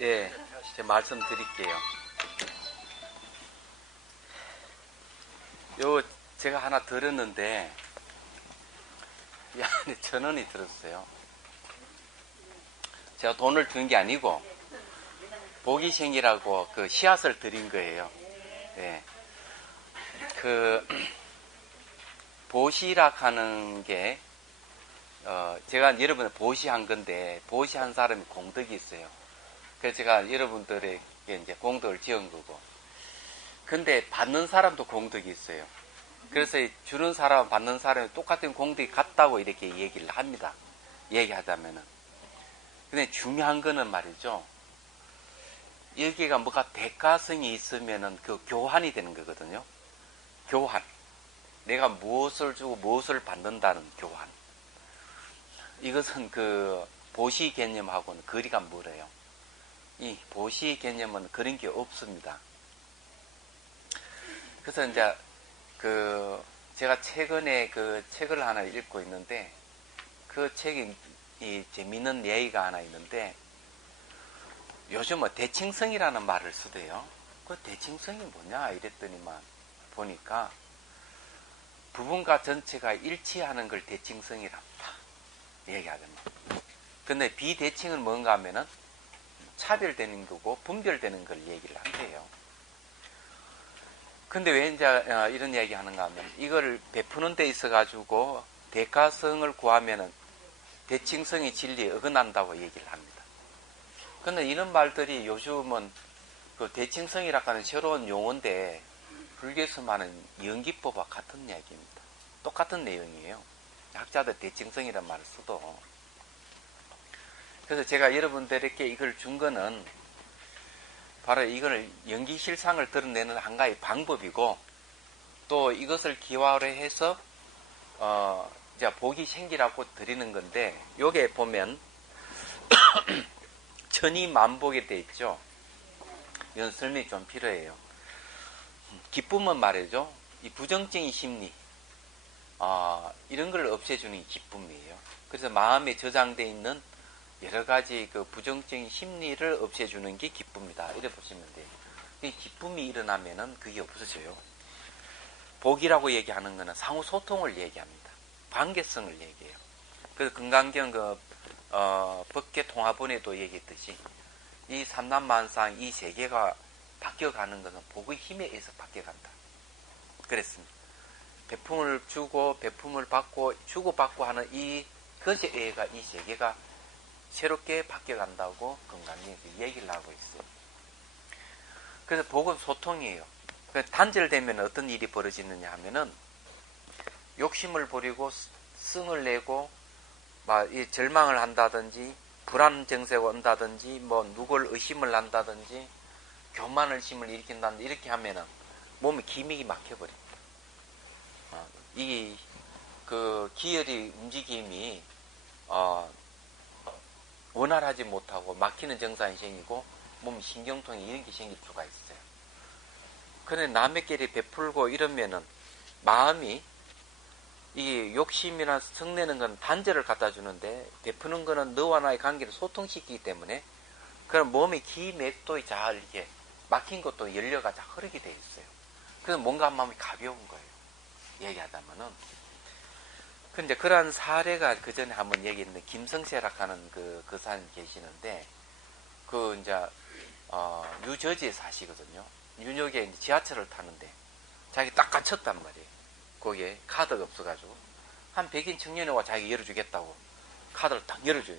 예, 제가 말씀드릴게요. 제가 하나 들었는데, 이 안에 1,000원이 들었어요. 제가 돈을 준 게 아니고, 보기생이라고 그 씨앗을 드린 거예요. 예. 보시락 하는 게, 제가 여러분을 보시한 건데, 보시한 사람이 공덕이 있어요. 그래서 제가 여러분들에게 이제 공덕을 지은 거고. 근데 받는 사람도 공덕이 있어요. 그래서 주는 사람, 받는 사람이 똑같은 공덕이 같다고 이렇게 얘기를 합니다. 얘기하자면은. 근데 중요한 거는 말이죠. 여기가 뭐가 대가성이 있으면은 그 교환이 되는 거거든요. 교환. 내가 무엇을 주고 무엇을 받는다는 교환. 이것은 그 보시 개념하고는 거리가 멀어요. 이 보시 개념은 그런 게 없습니다. 그래서 이제 제가 최근에 그 책을 하나 읽고 있는데, 그 책이 재밌는 얘기가 하나 있는데, 요즘 뭐 대칭성이라는 말을 쓰대요. 그 대칭성이 뭐냐 이랬더니만 보니까 부분과 전체가 일치하는 걸 대칭성이랍니다. 얘기하자면. 근데 비대칭은 뭔가 하면은 차별되는 거고 분별되는 걸 얘기를 한대요. 근데 왜 이제 이런 얘기 하는가 하면, 이걸 베푸는 데 있어가지고 대가성을 구하면은 대칭성의 진리에 어긋난다고 얘기를 합니다. 근데 이런 말들이 요즘은 그 대칭성이라고 하는 새로운 용어인데, 불교에서 말하는 연기법과 같은 이야기입니다. 똑같은 내용이에요. 학자들 대칭성이라는 말을 써도. 그래서 제가 여러분들에게 이걸 준 거는 바로 이걸 연기실상을 드러내는 한 가지 방법이고, 또 이것을 기화로 해서 이제 복이 생기라고 드리는 건데, 요게 보면 천이만복이 돼 있죠. 이건 설명이 좀 필요해요. 기쁨은 말이죠, 이 부정적인 심리, 이런 걸 없애주는 게 기쁨이에요. 그래서 마음에 저장되어 있는 여러 가지 그 부정적인 심리를 없애주는 게 기쁨이다. 이래 보시면 돼요. 기쁨이 일어나면은 그게 없어져요. 복이라고 얘기하는 거는 상호 소통을 얘기합니다. 관계성을 얘기해요. 그래서 금강경 법계 통화본에도 얘기했듯이 이 삼남만상 이 세계가 바뀌어가는 것은 복의 힘에 의해서 바뀌어간다. 그랬습니다. 배품을 주고 배품을 받고 주고받고 하는 이 것에 의해가 이 세계가 새롭게 바뀌어간다고 금강경이 얘기를 하고 있어요. 그래서 복은 소통이에요. 단절되면 어떤 일이 벌어지느냐 하면은, 욕심을 부리고 승을 내고 막 절망을 한다든지, 불안 정세가 온다든지, 뭐 누굴 의심을 한다든지, 교만을 심을 일으킨다든지, 이렇게 하면은 몸에 기믹이 막혀버립니다. 이 그 기혈의 움직임이 원활하지 못하고 막히는 증상이 생기고 몸 신경통이 이런 게 생길 수가 있어요. 그런데 남에게 베풀고 이러면은 마음이, 이 욕심이나 성내는 건 단절을 갖다 주는데, 베푸는 거는 너와 나의 관계를 소통시키기 때문에, 그럼 몸의 기맥도 잘 이렇게 막힌 것도 열려가 잘 흐르게 돼 있어요. 그래서 뭔가 마음이 가벼운 거예요. 얘기하자면은. 근데 그러한 사례가 그 전에 한번 얘기했는데, 김성세락 하는 그 사람이 계시는데, 이제 뉴저지에 사시거든요. 뉴욕에 이제 지하철을 타는데 자기 딱 갇혔단 말이에요. 거기에 카드가 없어가지고 한 백인 청년이 와 자기 열어주겠다고 카드를 딱 열어줘요.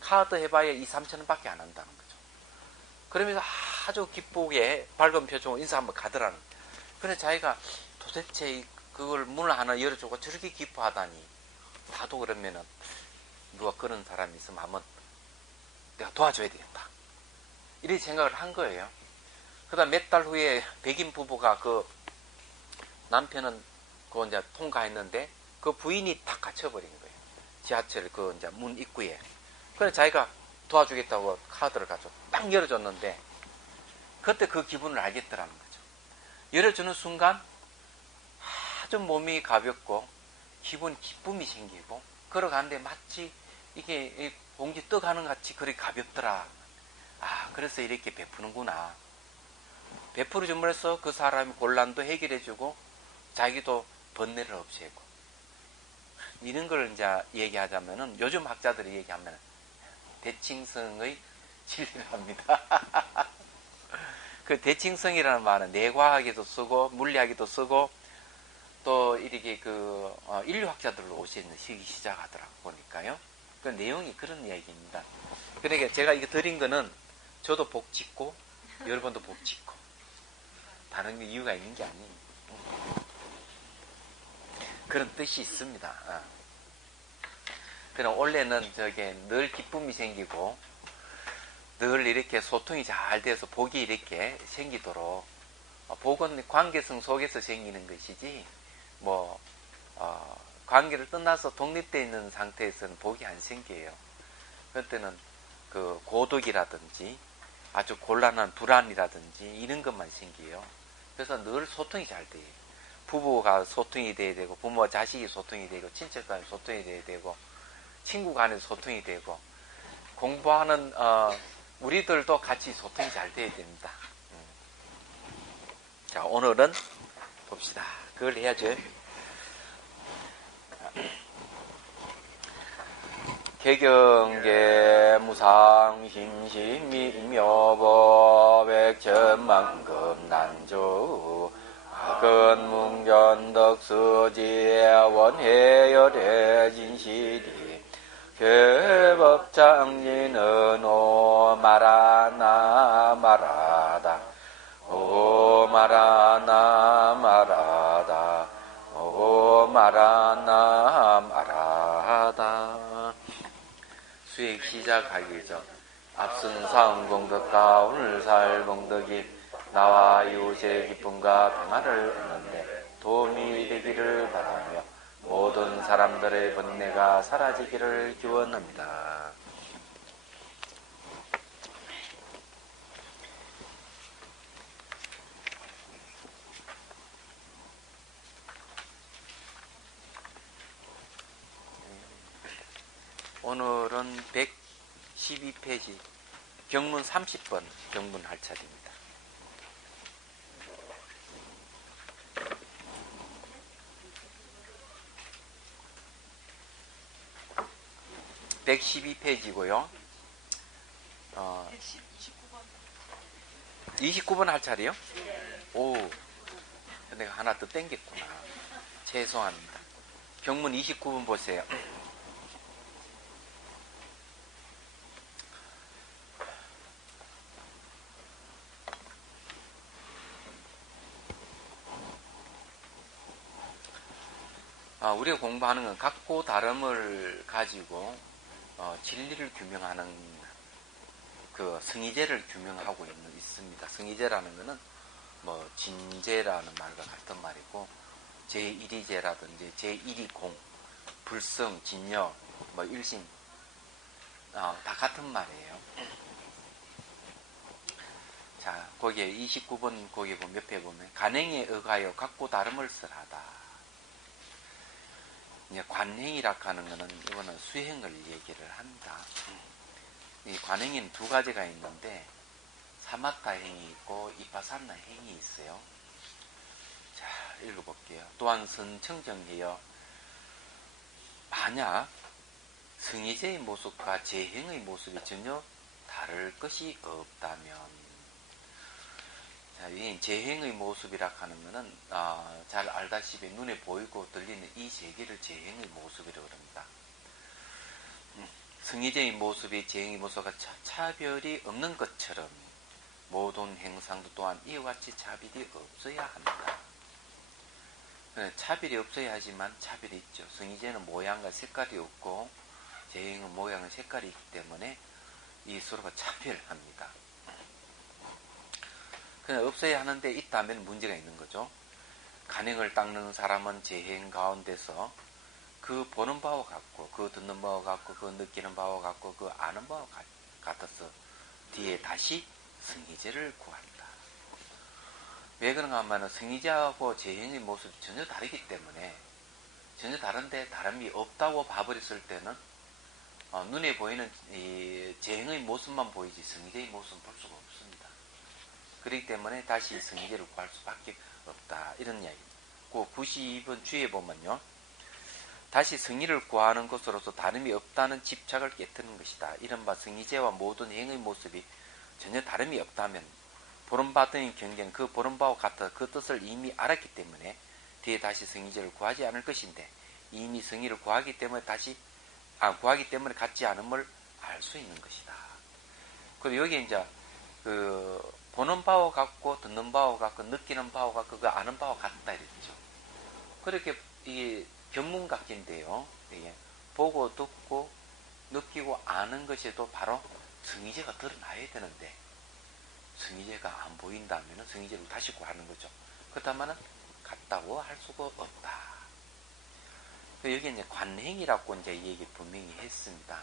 카드 해봐야 2,000~3,000원 밖에 안 한다는 거죠. 그러면서 아주 기쁘게 밝은 표정으로 인사 한번 가더라는 거예요. 그래서 자기가 도대체 그걸 문을 하나 열어주고 저렇게 기뻐하다니, 나도 그러면은 누가 그런 사람이 있으면 한번 내가 도와줘야 되겠다, 이렇게 생각을 한 거예요. 그다음 몇 달 후에 백인 부부가 그 남편은 그 이제 통과했는데 그 부인이 딱 갇혀버린 거예요. 지하철 그 이제 문 입구에. 그래서 자기가 도와주겠다고 카드를 가지고 딱 열어줬는데, 그때 그 기분을 알겠더라는 거죠. 열어주는 순간 아주 몸이 가볍고 기쁨이 생기고, 걸어가는데 마치 이게 봉지 떠가는 같이 그렇게 가볍더라. 아, 그래서 이렇게 베푸는구나. 베풀어 줌으로써 그 사람이 곤란도 해결해주고 자기도 번뇌를 없애고, 이런 걸 이제 얘기하자면은 요즘 학자들이 얘기하면 대칭성의 진리랍니다. 그 대칭성이라는 말은 내과학에도 쓰고 물리학에도 쓰고 또 이렇게 인류학자들로 오시기 시작하더라고 보니까요. 그 내용이 그런 이야기입니다. 그러니까 제가 이거 드린 거는 저도 복 짓고 여러분도 복 짓고 다른 이유가 있는 게 아니에요. 그런 뜻이 있습니다. 그럼 원래는 늘 기쁨이 생기고 늘 이렇게 소통이 잘 돼서 복이 이렇게 생기도록, 복은 관계성 속에서 생기는 것이지 관계를 떠나서 독립되어 있는 상태에서는 복이 안 생겨요. 그때는 그 고독이라든지 아주 곤란한 불안이라든지 이런 것만 생겨요. 그래서 늘 소통이 잘 돼요. 부부가 소통이 돼야 되고, 부모와 자식이 소통이 되고, 친척 간에 소통이 돼야 되고, 친구 간에 소통이 되고, 공부하는 우리들도 같이 소통이 잘 돼야 됩니다. 자, 오늘은 봅시다. 그걸 해야죠. 개경계 무상심시미묘보 백천만금 난조 근문견덕수지원해열해진시리 개법장리는 오마라나 마라다 오마라나 마라다 오마라나 마라다. 수행 시작하기 전 앞선 사음공덕과 오늘 살 공덕이 나와 이웃의 기쁨과 평안을 얻는데 도움이 되기를 바라며 모든 사람들의 번뇌가 사라지기를 기원합니다. 오늘은 112페이지 경문 30번 경문 할 차례입니다. (112페이지고요) 29번 할 차례요? 오, 내가 하나 더 땡겼구나. 죄송합니다. 경문 29번 보세요. 우리가 공부하는 건 같고 다름을 가지고 진리를 규명하는 그 성의제를 규명하고 있습니다. 성의제라는 것은 진제라는 말과 같은 말이고, 제1위제라든지 제1위 공, 불성, 진여, 일심 다 같은 말이에요. 자, 거기에 29번 거기에 보면 옆에 보면 간행에 의하여 같고 다름을 설하다. 이제 관행이라 하는 것은 이거는 수행을 얘기를 한다. 이 관행에는 두 가지가 있는데 사마타 행이 있고 이파사나 행이 있어요. 자, 읽어볼게요. 또한 선청정해요. 만약 성의제의 모습과 재행의 모습이 전혀 다를 것이 없다면, 자, 이 재행의 모습이라 하는 것은 잘 알다시피 눈에 보이고 들리는 이 세계를 재행의 모습이라고 합니다. 성의제의 모습이 재행의 모습과 차별이 없는 것처럼 모든 행상도 또한 이와 같이 차별이 없어야 한다. 차별이 없어야 하지만 차별이 있죠. 성의제는 모양과 색깔이 없고 재행은 모양과 색깔이 있기 때문에 이 서로가 차별합니다. 그냥 없어야 하는데 있다면 문제가 있는 거죠. 간행을 닦는 사람은 재행 가운데서 그 보는 바와 같고, 그 듣는 바와 같고, 그 느끼는 바와 같고, 그 아는 바와 같아서 뒤에 다시 성의제를 구한다. 왜 그런가 하면 성의제하고 재행의 모습이 전혀 다르기 때문에, 전혀 다른데 다름이 없다고 봐버렸을 때는 눈에 보이는 이 재행의 모습만 보이지 성의제의 모습은 볼 수가 없습니다. 그렇기 때문에 다시 성의제를 구할 수밖에 없다. 이런 이야기입니다. 그 92번 주에 보면요. 다시 성의를 구하는 것으로서 다름이 없다는 집착을 깨뜨리는 것이다. 이른바 성의제와 모든 행의 모습이 전혀 다름이 없다면 보름받은 경계는 그 보름바와 같아 그 뜻을 이미 알았기 때문에 뒤에 다시 성의제를 구하지 않을 것인데 이미 성의를 구하기 때문에 구하기 때문에 갖지 않음을 알 수 있는 것이다. 그리고 여기 이제 그 보는 바와 같고 듣는 바와 같고 느끼는 바와 같고 그 아는 바와 같다 이랬죠. 그렇게 이게 견문각인데요. 보고 듣고 느끼고 아는 것에도 바로 성의제가 드러나야 되는데 성의제가 안 보인다면 성의제를 다시 구하는 거죠. 그렇다면 같다고 할 수가 없다. 여기 이제 관행이라고 이제 얘기 분명히 했습니다.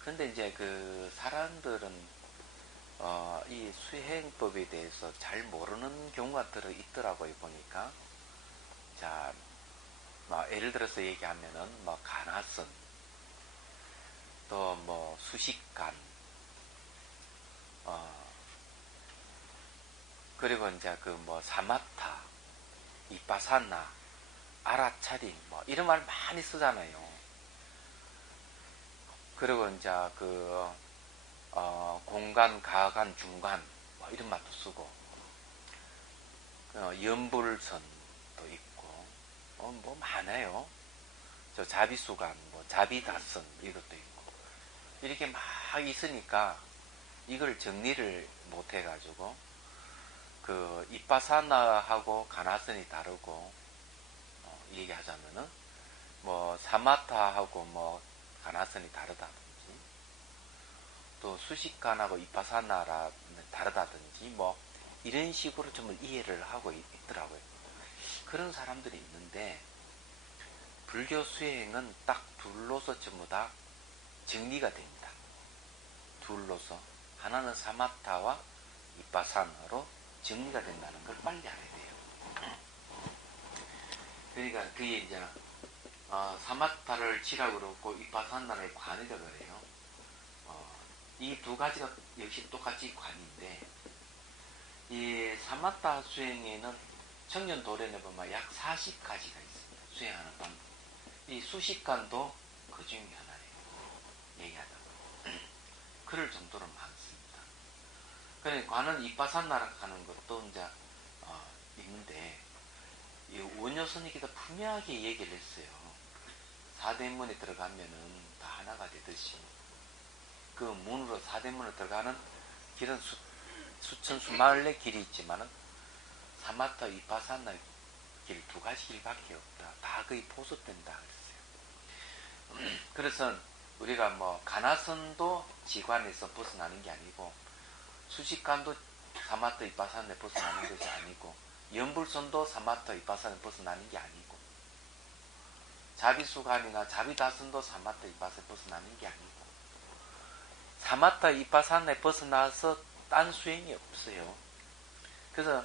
그런데 이제 그 사람들은 이 수행법에 대해서 잘 모르는 경우가 들어 있더라고요. 보니까 자, 예를 들어서 얘기하면은 가나선, 또 수식관, 그리고 이제 사마타, 이빠사나, 아라차림 이런 말 많이 쓰잖아요. 그리고 이제 공간, 가간, 중간 이런 말도 쓰고 연불선도 있고 많아요. 저 자비수간, 자비다선 이것도 있고 이렇게 막 있으니까 이걸 정리를 못 해가지고 그 이빠사나하고 가나선이 다르고 얘기하자면은 사마타하고 가나선이 다르다든지 또 수식관하고 이빠사나라 다르다든지 이런 식으로 좀 이해를 하고 있더라고요. 그런 사람들이 있는데 불교 수행은 딱 둘로서 전부 다 정리가 됩니다. 둘로서 하나는 사마타와 이빠사나로 정리가 된다는 걸 빨리 알아야 돼요. 그러니까 그게 이제 사마타를 지라고 그러고 이빠사나를 관이라고 그래요. 이 두 가지가 역시 똑같이 관인데 이 사마타 수행에는 청년 도련에 보면 약 40가지가 있습니다. 수행하는 방법. 이 수식관도 그 중에 하나예요. 얘기하자면 그럴 정도로 많습니다. 그러니까 관은 이빠사나라 하는 것도 이제 있는데 이 원효선이기도 분명하게 얘기를 했어요. 사대문에 들어가면은 다 하나가 되듯이 그 문으로 사대문으로 들어가는 길은 수천 수마을의 길이 있지만은 사마타 이빠사나 길 두 가지 길밖에 없다. 다 거의 포섭된다 그랬어요. 그래서 우리가 가나선도 지관에서 벗어나는 게 아니고 수식관도 사마타 이빠사나에 벗어나는 것이 아니고 연불선도 사마타 이빠사나에 벗어나는 게 아니고 자비수관이나 자비다선도 사마타 이빠사나에 벗어나는 게 아니고 사마타 이빠사나에 벗어나서 딴 수행이 없어요. 그래서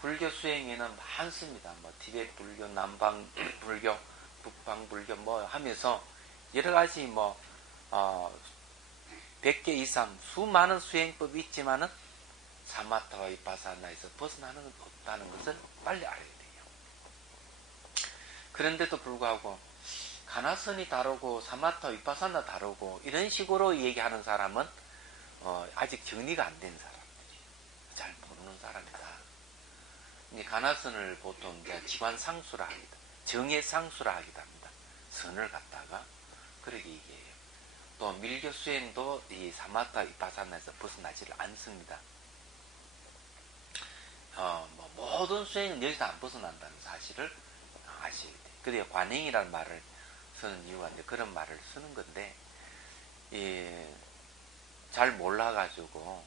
불교 수행에는 많습니다. 티베트 불교, 남방 불교, 북방 불교 하면서 여러 가지 100개 이상 수많은 수행법이 있지만은 사마타와 이빠사나에서 벗어나는 건 없다는 것을 빨리 알아야 돼요. 그런데도 불구하고 가나선이 다르고 사마타와 이빠사나 다르고 이런 식으로 얘기하는 사람은 아직 정리가 안 된 사람들이 잘 모르는 사람이다. 이제 가나선을 보통 이제 지관상수라 합니다. 정해상수라 하기도 합니다. 선을 갖다가 그렇게 얘기해요. 또 밀교 수행도 이 사마타 이빠사나에서 벗어나지를 않습니다. 모든 수행은 여기서 안 벗어난다는 사실을 아셔야 돼요. 그래서 관행이라는 말을 쓰는 이유가 이제 그런 말을 쓰는 건데, 잘 몰라가지고,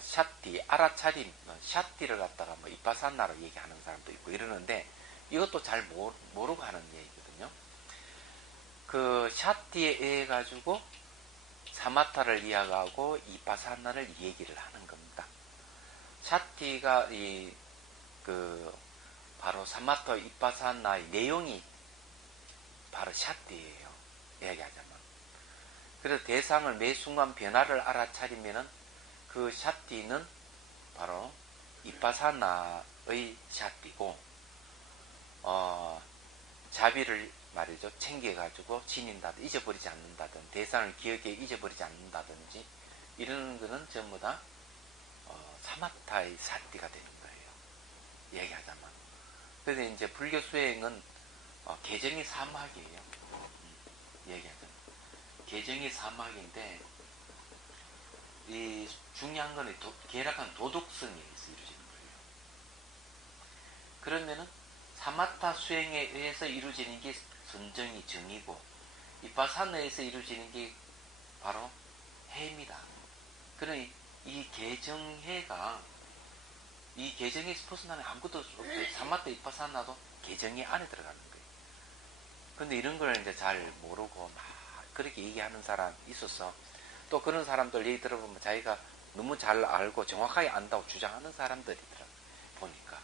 샤띠, 아라차림, 샤띠를 갖다가 이빠사나로 얘기하는 사람도 있고 이러는데, 이것도 잘 모르고 하는 얘기거든요. 그 샤띠에 의해 가지고 사마타를 이야기하고 이빠사나를 얘기를 하는 겁니다. 샤띠가 바로 사마타 이빠사나의 내용이 바로 바로 샷띠예요. 이야기하자면. 그래서 대상을 매 순간 변화를 알아차리면은 그 샷띠는 바로 이빠사나의 샷띠고, 자비를 말이죠. 챙겨가지고 지닌다든 잊어버리지 않는다든 대상을 기억에 잊어버리지 않는다든지 이런 거는 전부 다 사마타의 샷띠가 되는 거예요. 얘기하자면. 그래서 이제 불교 수행은 개정이 사막이에요. 얘기하자면. 개정이 사막인데 이 중요한 거는 계락한 도덕성에 의해서 이루어지는 거예요. 그러면은 사마타 수행에 의해서 이루어지는 게 선정이 정이고 이빠사나에서 이루어지는 게 바로 해입니다. 그러니 이 개정해가 이 개정에서 벗어나면 아무것도 없어요. 사마타 이빠사나도 개정이 안에 들어가는 거예요. 근데 이런 걸 이제 잘 모르고 막 그렇게 얘기하는 사람 있어서 또 그런 사람들 얘기 들어보면 자기가 너무 잘 알고 정확하게 안다고 주장하는 사람들이더라 보니까.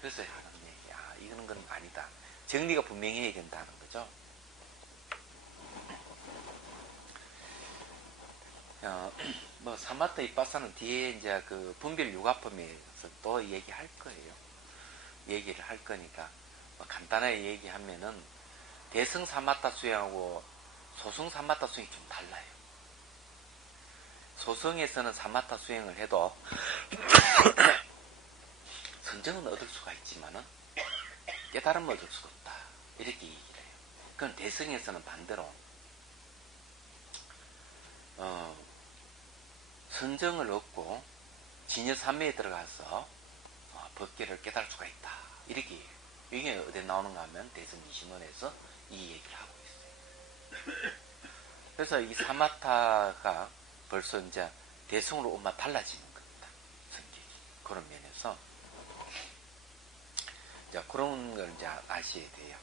그래서 하는 얘기, 이거는 건 아니다. 정리가 분명해야 된다는 거죠. 뭐 사마타 이빠사는 뒤에 이제 그 분별 육아품에서 또 얘기할 거예요. 얘기를 할 거니까 뭐 간단하게 얘기하면은 대승 사마타 수행하고 소승 사마타 수행이 좀 달라요. 소승에서는 사마타 수행을 해도 선정은 얻을 수가 있지만은 깨달음을 얻을 수가 없다. 이렇게 얘기를 해요. 그럼 대승에서는 반대로 선정을 얻고 진여삼매에 들어가서 법계를 깨달을 수가 있다. 이렇게 얘기해요. 이게 어디 나오는가 하면 대승 이신론에서 이 얘기를 하고 있어요. 그래서 이 사마타가 벌써 이제 대승으로 오면 달라지는 겁니다. 성격이. 그런 면에서. 자, 그런 걸 이제 아셔야 돼요.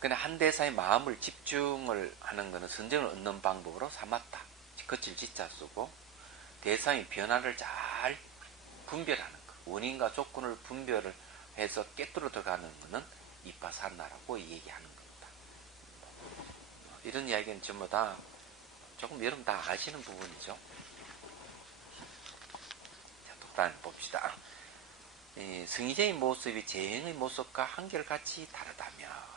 근데 한 대사의 마음을 집중을 하는 것은 선정을 얻는 방법으로 사마타, 거칠 지자 쓰고 대상의 변화를 잘 분별하는 것. 원인과 조건을 분별을 해서 깨뚫어 들어가는 것은 이빠사나라고 얘기하는 겁니다. 이런 이야기는 전부 다 조금 여러분 다 아시는 부분이죠. 자, 또 다음 봅시다. 승의제의 모습이 재행의 모습과 한결같이 다르다면,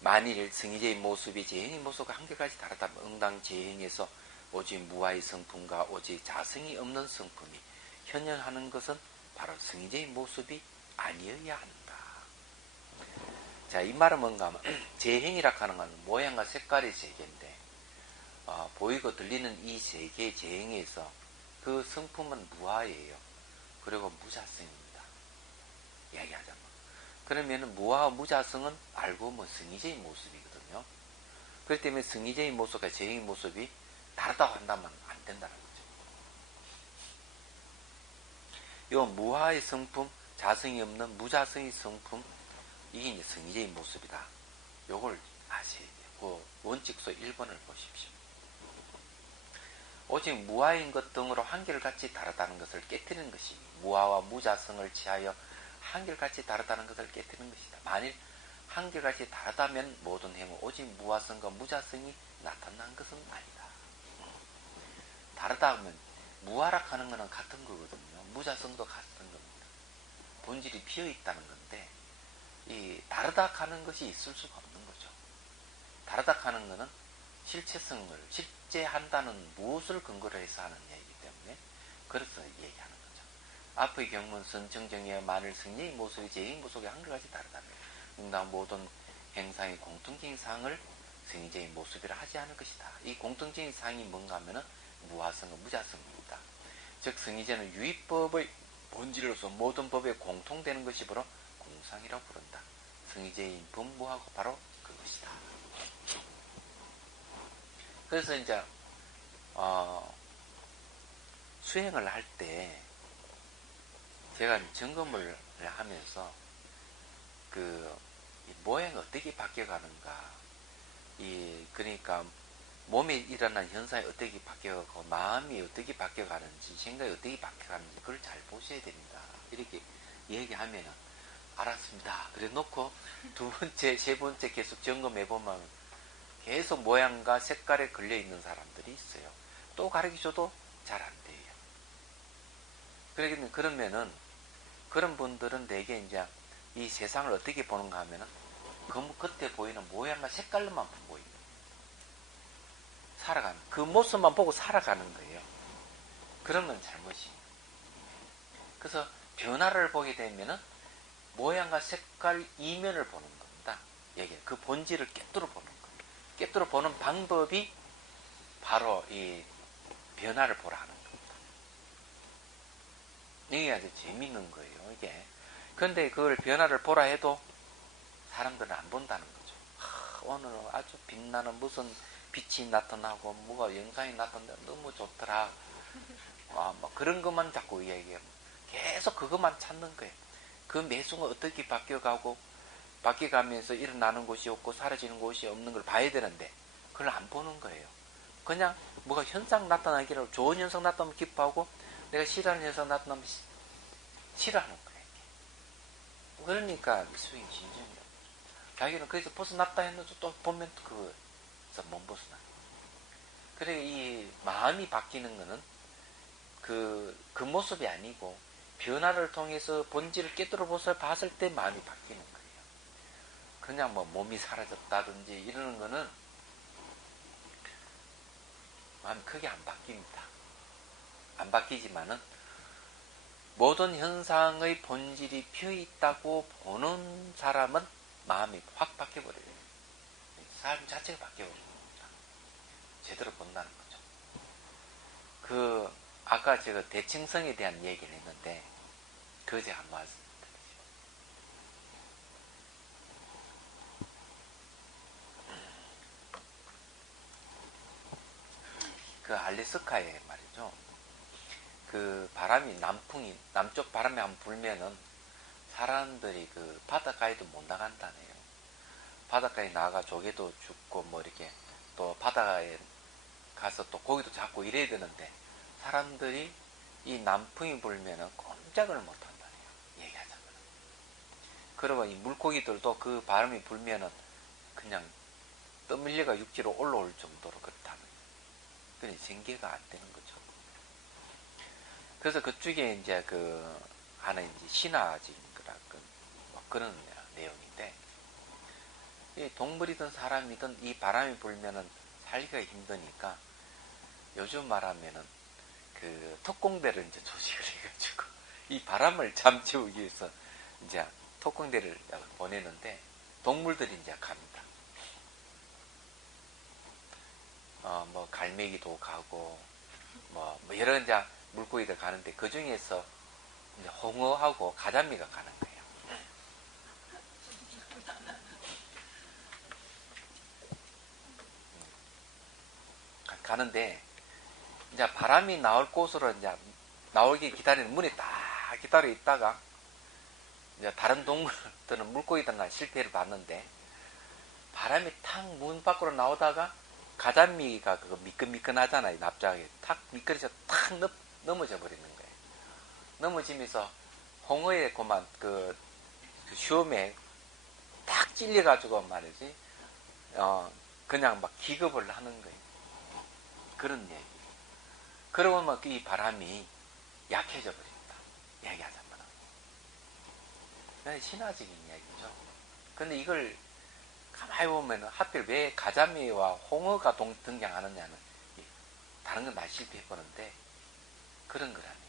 만일 승의제의 모습이 재행의 모습과 한결같이 다르다면 응당 재행에서 오직 무아의 성품과 오직 자성이 없는 성품이 현현하는 것은 바로 승의제의 모습이 아니어야 한다. 자, 이 말은 뭔가 하면 재행이라 하는 건 모양과 색깔의 세계인데 보이고 들리는 이 세계의 재행에서 그 성품은 무아예요. 그리고 무자성입니다. 이야기하자면. 그러면 무아와 무자성은 알고 보면 승의제의 모습이거든요. 그렇기 때문에 승의제의 모습과 재행의 모습이 다르다고 한다면 안 된다는 거죠. 이 무아의 성품, 자성이 없는 무자성의 성품, 이게 이제 승의제의 모습이다. 요걸 아셔야 돼요. 그 원칙서 1번을 보십시오. 오직 무아인 것 등으로 한결같이 다르다는 것을 깨뜨리는 것이 무아와 무자성을 취하여 한결같이 다르다는 것을 깨뜨리는 것이다. 만일 한결같이 다르다면 모든 행위 오직 무아성과 무자성이 나타난 것은 아니다. 다르다 하면 무아라 하는 것은 같은 거거든요. 무자성도 같은 겁니다. 본질이 비어있다는 건데 이 다르다 하는 것이 있을 수가 없는 거죠. 다르다 하는 것은 실체성을 실제한다는 무엇을 근거로 해서 하는 얘기이기 때문에 그래서 얘기하는 거죠. 앞의 경문 선정정의와 만일 승리의 모습이 재의 모습이 한결같이 다르다면 응당 모든 행상의 공통적인 상을 승리제의 모습이라 하지 않을 것이다. 이 공통적인 상이 뭔가 하면은 무아성과 무자성입니다. 즉 승리제는 유의법의 본질로서 모든 법에 공통되는 것이므로 공상이라고 부른다. 승리제의 본무하고 바로 그것이다. 그래서 이제 수행을 할 때 제가 점검을 하면서 그 모양이 어떻게 바뀌어가는가, 그러니까 몸에 일어난 현상이 어떻게 바뀌어가고 마음이 어떻게 바뀌어가는지 생각이 어떻게 바뀌어가는지 그걸 잘 보셔야 됩니다. 이렇게 얘기하면은 알았습니다. 그래 놓고 두 번째, 세 번째 계속 점검해보면 계속 모양과 색깔에 걸려있는 사람들이 있어요. 또 가르쳐줘도 잘 안 돼요. 그러면은 그런 분들은 대개 이제 이 세상을 어떻게 보는가 하면은 그때 보이는 모양과 색깔로만 보이는 살아가는 그 모습만 보고 살아가는 거예요. 그러면 잘못이에요. 그래서 변화를 보게 되면은 모양과 색깔 이면을 보는 겁니다. 그 본질을 꿰뚫어 보는 겁니다. 꿰뚫어 보는 방법이 바로 이 변화를 보라 하는 겁니다. 이게 아주 재밌는 거예요, 이게. 그런데 그걸 변화를 보라 해도 사람들은 안 본다는 거죠. 오늘 아주 빛나는 무슨 빛이 나타나고 뭐가 영상이 나타나는데 너무 좋더라. 뭐 그런 것만 자꾸 이야기해요. 계속 그것만 찾는 거예요. 그 매순간 어떻게 바뀌어가면서 일어나는 곳이 없고 사라지는 곳이 없는 걸 봐야 되는데 그걸 안 보는 거예요. 그냥 뭐가 현상 나타나기로 좋은 현상 나타나면 기뻐하고 내가 싫어하는 현상 나타나면 싫어하는 거예요. 그러니까 스윙 진정이에요. 자기는 거기서 벗어났다 했는데 또 보면 그거에서 못 벗어나. 그래 이 마음이 바뀌는 거는 그 모습이 아니고 변화를 통해서 본질을 깨뜨려 봤을 때 마음이 바뀌는 거예요. 그냥 뭐 몸이 사라졌다든지 이러는 거는 마음이 크게 안 바뀝니다. 안 바뀌지만은 모든 현상의 본질이 피어있다고 보는 사람은 마음이 확 바뀌어버려요. 삶 자체가 바뀌어버립니다. 제대로 본다는 거죠. 아까 제가 대칭성에 대한 얘기를 했는데, 그거 제가 한번 말씀드릴게요. 그 알래스카에 말이죠. 그 바람이 남쪽 바람이 한번 불면은 사람들이 그 바닷가에도 못 나간다네요. 바닷가에 나가 조개도 죽고 뭐 이렇게 또 바다에 가서 또 고기도 잡고 이래야 되는데 사람들이 이 남풍이 불면은 꼼짝을 못 한다네요. 얘기하자면. 그리고 이 물고기들도 그 바람이 불면은 그냥 떠밀려가 육지로 올라올 정도로 그렇다는. 그냥 생계가 안 되는 거죠. 그래서 그쪽에 이제 하나 이제 신화적인 뭐 그런 내용인데, 이 동물이든 사람이든 이 바람이 불면은 살기가 힘드니까 요즘 말하면은 그 특공대를 이제 조직을 해가지고 이 바람을 잠재우기 위해서 이제 특공대를 보내는데 동물들이 이제 갑니다. 뭐 갈매기도 가고 뭐 여러 이제 물고기들 가는데 그 중에서 이제 홍어하고 가자미가 가는 거예요. 가는데 이제 바람이 나올 곳으로 이제 나오기 기다리는 문에 딱 기다려 있다가 이제 다른 동물들은 물고기들은 실패를 봤는데 바람이 탁 문 밖으로 나오다가 가자미가 그거 미끈미끈하잖아요. 납작하게 탁 미끄러져 탁 넘어져 버리는 거예요. 넘어지면서 홍어의 그만 그 시험에 탁 찔려가지고 말이지 그냥 막 기겁을 하는 거예요. 그런 얘기. 그러고 막 이 바람이 약해져 버립니다. 얘기하자면. 신화적인 이야기죠. 근데 이걸 가만히 보면 하필 왜 가자미와 홍어가 등장하느냐는 다른 건 다 실패해보는데 그런 거라네요.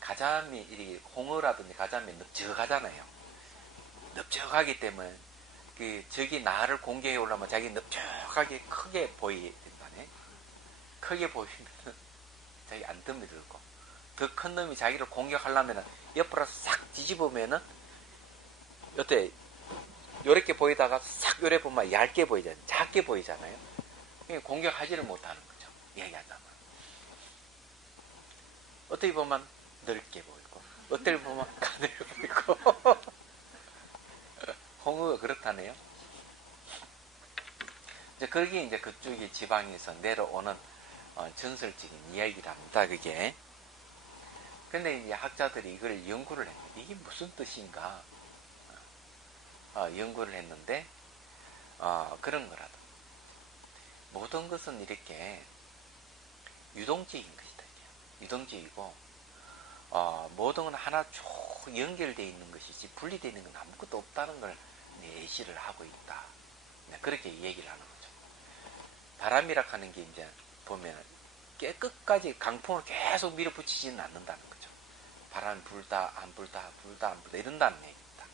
가자미, 홍어라든지 가자미 넓적하잖아요. 넓적하기 때문에 적이 나를 공격해 오려면 자기 넓적하게 크게 보이게 된다네. 크게 보이면 자기 안 덤비들고 더 큰 놈이 자기를 공격하려면 옆으로 싹 뒤집으면은 어때? 요렇게 보이다가 싹 요래 보면 얇게 보이잖아요. 작게 보이잖아요. 공격하지를 못하는 거죠. 얘기하자면. 어떻게 보면 넓게 보이고 어떻게 보면 가늘게 보이고 홍어가 그렇다네요. 이제 그게 이제 그쪽의 지방에서 내려오는 전설적인 이야기랍니다. 그게. 근데 이제 학자들이 이걸 연구를 했는데 이게 무슨 뜻인가? 연구를 했는데 그런 거라도 모든 것은 이렇게 유동적인 것이다. 유동적이고 모든 건 하나 쭉 연결되어 있는 것이지 분리되어 있는 건 아무것도 없다는 걸 내시를 하고 있다. 그렇게 얘기를 하는 거죠. 바람이라 하는 게 이제 보면 끝까지 강풍을 계속 밀어붙이지는 않는다는 거죠. 바람이 불다 안 불다 불다 안 불다 이런다는 얘기입니다.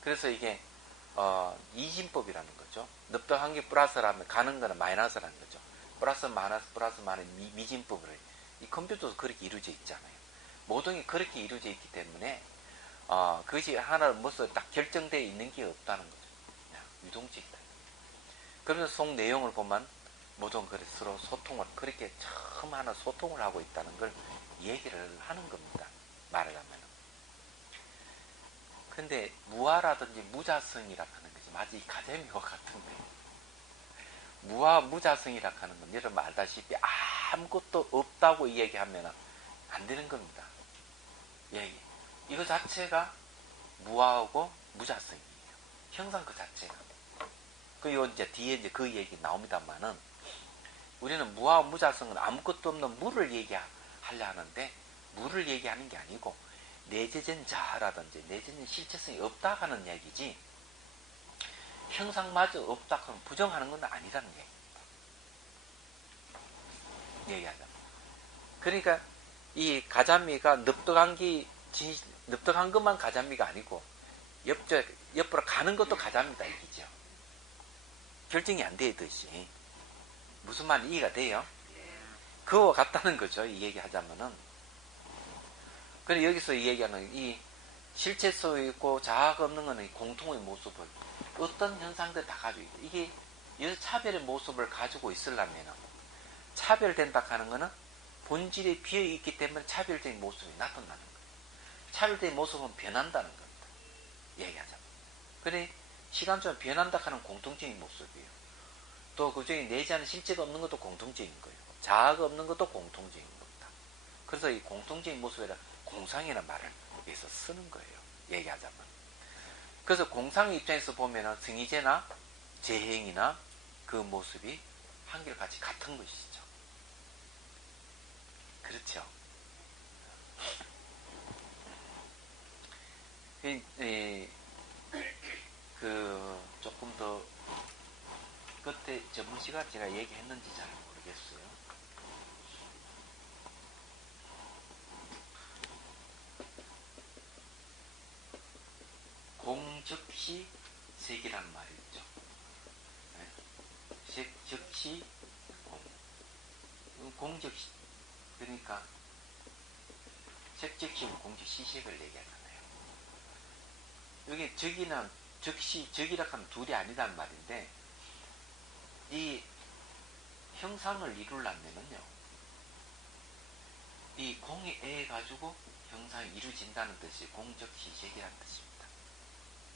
그래서 이게 이진법이라는 거죠. 납득한 게 플러스라면 가는 거는 마이너스라는 거죠. 플러스 마이너스 미진법으로 이 컴퓨터도 그렇게 이루어져 있잖아요. 모든 게 그렇게 이루어져 있기 때문에 그것이 하나 무슨 딱 결정되어 있는 게 없다는 거죠. 유동적이다. 그러면서 속 내용을 보면 모든 것이 서로 소통을 그렇게 처음 하나 소통을 하고 있다는 걸 얘기를 하는 겁니다. 말을 하면. 근데 무아라든지 무자성이라 하는 것이 마치 이 가재미와 같은데 무아 무자성이라 하는 건 여러분 알다시피 아무것도 없다고 이야기하면 안 되는 겁니다. 얘기. 이거 자체가 무아하고 무자성이에요. 형상 그 자체가. 그리고 이제 뒤에 이제 그 얘기 나옵니다만은 우리는 무아 무자성은 아무것도 없는 물을 얘기하려 하는데 물을 얘기하는 게 아니고 내재된 자라든지 내재된 실체성이 없다 하는 얘기지 형상마저 없다 하면 부정하는 건 아니라는 얘기입니다. 얘기하자. 그러니까 이 가자미가 납득한 것만 가자미가 아니고 옆으로 가는 것도 가자미다 얘기죠. 결정이 안 되듯이 무슨 말이 이해가 돼요? 그와 같다는 거죠. 이 얘기하자면은. 그래 여기서 이 얘기하는 이 실체성이 있고 자아가 없는 것은 공통의 모습을 어떤 현상들 다 가지고 있고 이게 여기서 차별의 모습을 가지고 있으려면 차별된다 하는 것은 본질에 비어있기 때문에 차별된 모습이 나타나는 거예요. 차별된 모습은 변한다는 겁니다. 얘기하자면. 그래 시간적으로 변한다 하는 공통적인 모습이에요. 또 그중에 내재하는 실체가 없는 것도 공통적인 거예요. 자아가 없는 것도 공통적인 겁니다. 그래서 이 공통적인 모습에다 공상이라는 말을 여기서 쓰는 거예요. 얘기하자면. 그래서 공상의 입장에서 보면 승희제나 재행이나 그 모습이 한결같이 같은 것이죠. 그렇죠. 조금 더 그때 전문 시간 제가 얘기했는지 잘 모르겠어요. 공적시 색이란 말이 있죠. 네. 적시 공. 공적시 그러니까 색적시는 공적시색을 얘기하잖아요. 여기 적이나 적시 적이라 하면 둘이 아니란 말인데 이 형상을 이루려면은요 이 공에 의해 가지고 형상이 이루어진다는 뜻이 공적시색이라는 뜻입니다.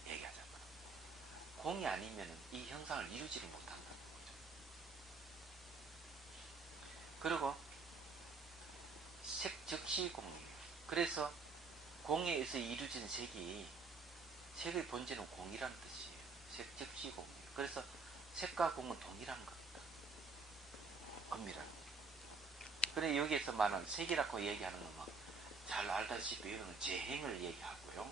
얘기하자면 공이 아니면은 이 형상을 이루지를 못한다는 거죠. 그리고 색적시 공이에요. 그래서 공에 의해서 이루어진 색의 본질은 공이라는 뜻이에요. 색적시 공이에요. 그래서 색과 공은 동일한 겁니다. 엄밀한. 그래 여기에서 말하는 색이라고 얘기하는 건 잘 알다시피 이런 재행을 얘기하고요.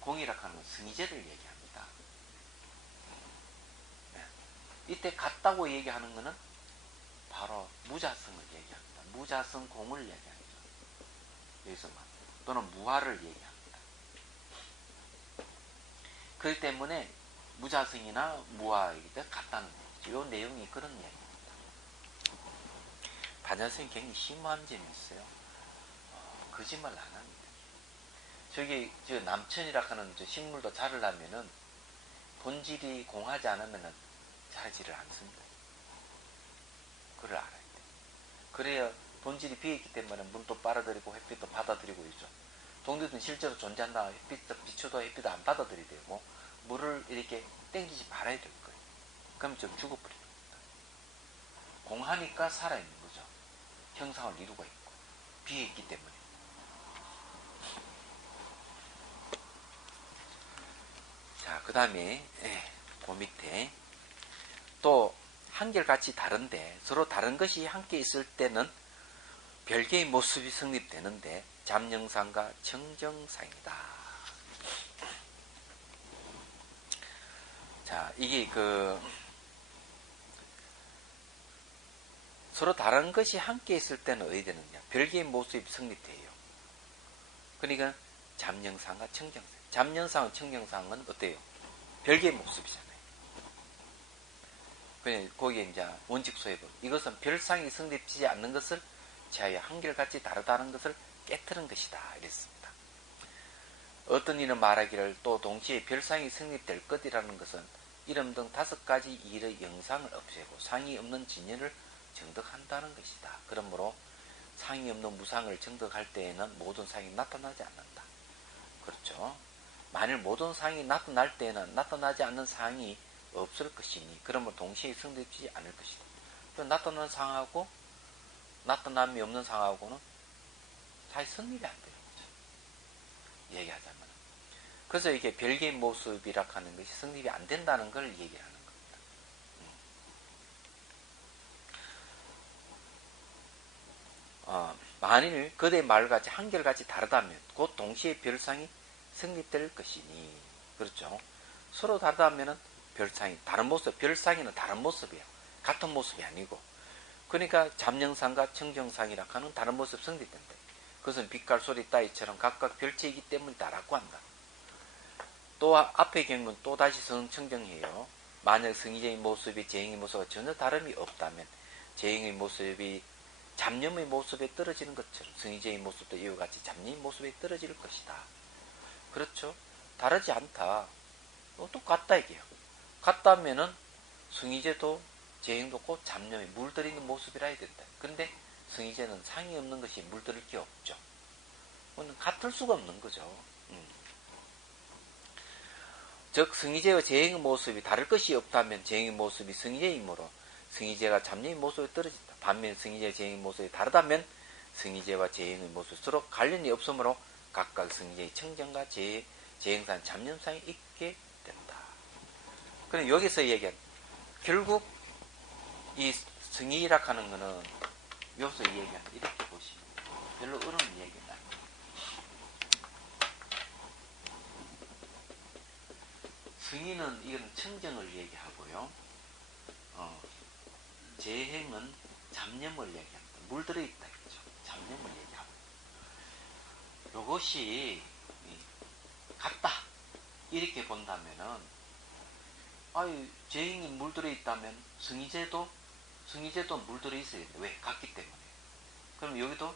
공이라고 하는 건 승희제를 얘기합니다. 네. 이때 같다고 얘기하는 것은 바로 무자성을 얘기합니다. 무자성 공을 얘기하죠. 여기서만 또는 무아를 얘기합니다. 그렇기 때문에 무자성이나 무아이기 때문에 같다는 얘기죠. 이 내용이 그런 얘기입니다. 반야성이 굉장히 심오한 점이 있어요. 거짓말 안 합니다. 저기 남천이라 하는 식물도 자르려면은 본질이 공하지 않으면은 자라지를 않습니다. 그걸 알아야 돼. 그래야 본질이 비어있기 때문에 물도 빨아들이고 햇빛도 받아들이고 있죠. 동료들은 실제로 존재한다. 햇빛도 비춰도 햇빛도 안 받아들이되고 물을 이렇게 땡기지 말아야 될 거예요. 그럼 좀 죽어버립니다. 공하니까 살아있는 거죠. 형상을 이루고 있고 비어있기 때문에. 자 자, 그 다음에 그 밑에 또 한결같이 다른데 서로 다른 것이 함께 있을 때는 별개의 모습이 성립되는데 잡영상과 청정상이다. 자, 이게 서로 다른 것이 함께 있을 때는 어디 되느냐? 별개의 모습이 성립돼요. 그러니까 잡영상과 청정상. 잡영상과 청정상은 어때요? 별개의 모습이잖아요. 그냥 거기에 이제 원칙소해법. 이것은 별상이 성립되지 않는 것을 제하여 한결같이 다르다는 것을 깨트린 것이다. 이랬습니다. 어떤 이는 말하기를 또 동시에 별상이 성립될 것이라는 것은 이름 등 5가지 일의 영상을 없애고 상이 없는 진열을 정득한다는 것이다. 그러므로 상이 없는 무상을 정득할 때에는 모든 상이 나타나지 않는다. 그렇죠. 만일 모든 상이 나타날 때에는 나타나지 않는 상이 없을 것이니 그러므로 동시에 성립되지 않을 것이다. 나타나는 상하고 나타남이 없는 상하고는 사실 성립이 안 되는 거죠. 얘기하자면. 그래서 이게 별개의 모습이라 하는 것이 성립이 안 된다는 걸 얘기하는 겁니다. 만일 그대 말같이 한결같이 다르다면 곧 동시에 별상이 성립될 것이니 그렇죠. 서로 다르다면 별상이 다른 모습, 별상이는 다른 모습이에요. 같은 모습이 아니고 그러니까 잡영상과 청정상이라 하는 다른 모습 성립된다. 그것은 빛깔 소리 따위처럼 각각 별체이기 때문이다라고 한다. 또 앞의 경우는 또다시 성청정해요. 만약 성의제의 모습이 재행의 모습과 전혀 다름이 없다면 재행의 모습이 잡념의 모습에 떨어지는 것처럼 성의제의 모습도 이와 같이 잡념의 모습에 떨어질 것이다. 그렇죠? 다르지 않다. 똑같다 이게요. 같다면은 성의제도 재행도 꼭 잡념에 물들이는 모습이라 해야 된다. 그런데 성의제는 상이 없는 것이 물들일 게 없죠. 그건 같을 수가 없는 거죠. 즉 성의제와 재행의 모습이 다를 것이 없다면 재행의 모습이 성의제이므로 성의제가 잡념의 모습에 떨어진다. 반면 성의제와 재행의 모습이 다르다면 성의제와 재행의 모습이 서로 관련이 없으므로 각각 성의제의 청정과 재행상 잡념상이 있게 된다. 그럼 여기서 얘기한 결국 이 성의라 하는 거는 여기서 얘기한 이렇게 보시면 별로 어려운 얘기는 아니에요. 성의는 이건 청정을 얘기하고요. 재행은 잡념을 얘기합니다. 물들어 있다 이거죠. 잡념을 얘기하고. 이것이 같다 이렇게 본다면은 재행이 물들어 있다면 성의제도 물들어 있어야 된다. 왜? 같기 때문에. 그럼 여기도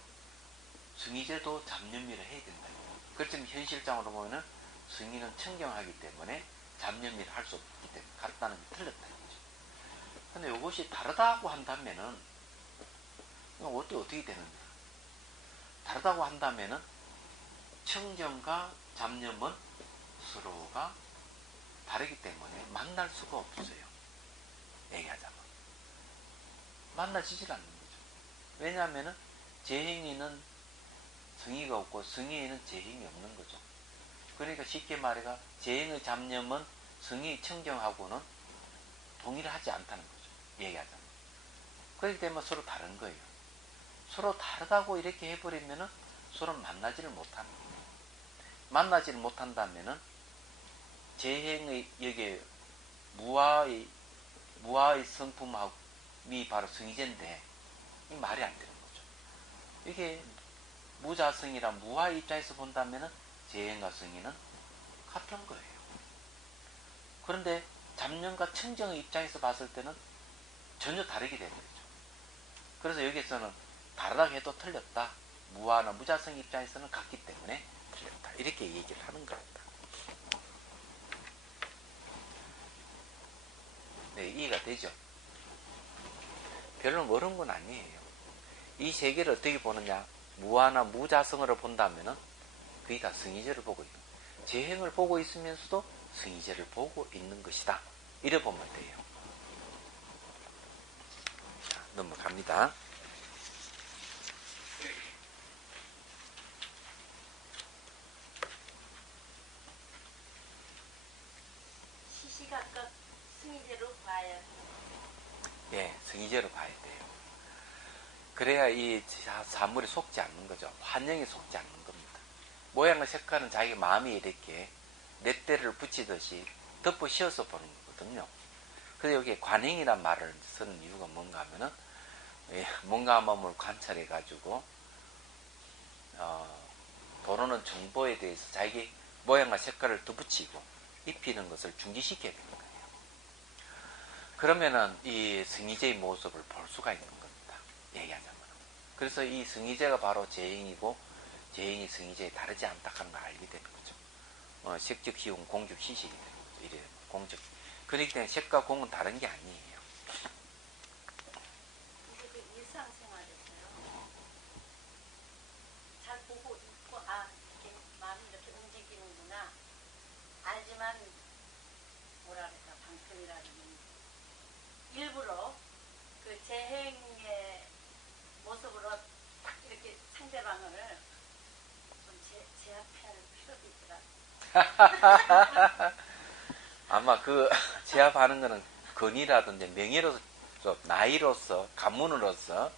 성의제도 잡념이라 해야 된다. 그렇지만 현실적으로 보면은 성의는 청정하기 때문에 잡념이라 할 수 없기 때문에 같다는 게 틀렸다 이거죠. 근데 이것이 다르다고 한다면은 어떻게 되느냐? 다르다고 한다면은 청정과 잡념은 서로가 다르기 때문에 만날 수가 없어요. 얘기하자면 만나지질 않는 거죠. 왜냐하면은 재행에는 성의가 없고 성의에는 재행이 없는 거죠. 그러니까 쉽게 말해가 재행의 잡념은 성의 청정하고는 동일하지 않다는 거죠. 얘기하자면. 그렇기 때문에 서로 다른 거예요. 서로 다르다고 이렇게 해버리면은 서로 만나지를 못하는 거예요. 만나지를 못한다면은 재행의 여기에 무아의 성품이 바로 성의제인데 이 말이 안 되는 거죠. 이게 무자성이란 무아의 입장에서 본다면은 재행과 성의는 같은 거예요. 그런데 잡념과 청정의 입장에서 봤을 때는 전혀 다르게 되는 거죠. 그래서 여기에서는 다르다고 해도 틀렸다. 무아나 무자성 입장에서는 같기 때문에 틀렸다. 이렇게 얘기를 하는 겁니다. 네, 이해가 되죠? 별로 어려운 건 아니에요. 이 세계를 어떻게 보느냐? 무아나 무자성으로 본다면은 그게 다 성의제를 보고 있는 거예요. 재행을 보고 있으면서도 성의제를 보고 있는 것이다. 이래 보면 돼요. 자, 넘어갑니다. 승희제로 봐야. 예, 승희제로 봐야 돼요. 그래야 이 사물이 속지 않는 거죠. 환영이 속지 않는 겁니다. 모양과 색깔은 자기 마음이 이렇게 넷대를 붙이듯이 덮어 씌워서 보는 거거든요. 그래서 여기에 관행이란 말을 쓰는 이유가 뭔가 하면은, 뭔가 마음을 관찰해 가지고 도로는 정보에 대해서 자기 모양과 색깔을 덧붙이고 입히는 것을 중지시켜야 되는 거예요. 그러면은 이 승희제의 모습을 볼 수가 있는 겁니다. 얘기하자면. 그래서 이 승희제가 바로 재행이고 재행이 승희제에 다르지 않다 하는 걸 알게 되는 거죠. 색즉 희용 공즉 시식이 되는 거죠. 이래 공즉. 그렇기 때문에 색과 공은 다른 게 아니에요. 이게 그 일상생활에서요. 잘 보고 있고 이렇게 마음이 이렇게 움직이는구나. 알지만 뭐라 그럴까 방편이라는 일부러 그 재행의 모습으로 딱 이렇게 상대방을 좀 제압해야 할 필요도 있더라. 아마 그 제압하는 거는 권위라든지 명예로서, 나이로서, 가문으로서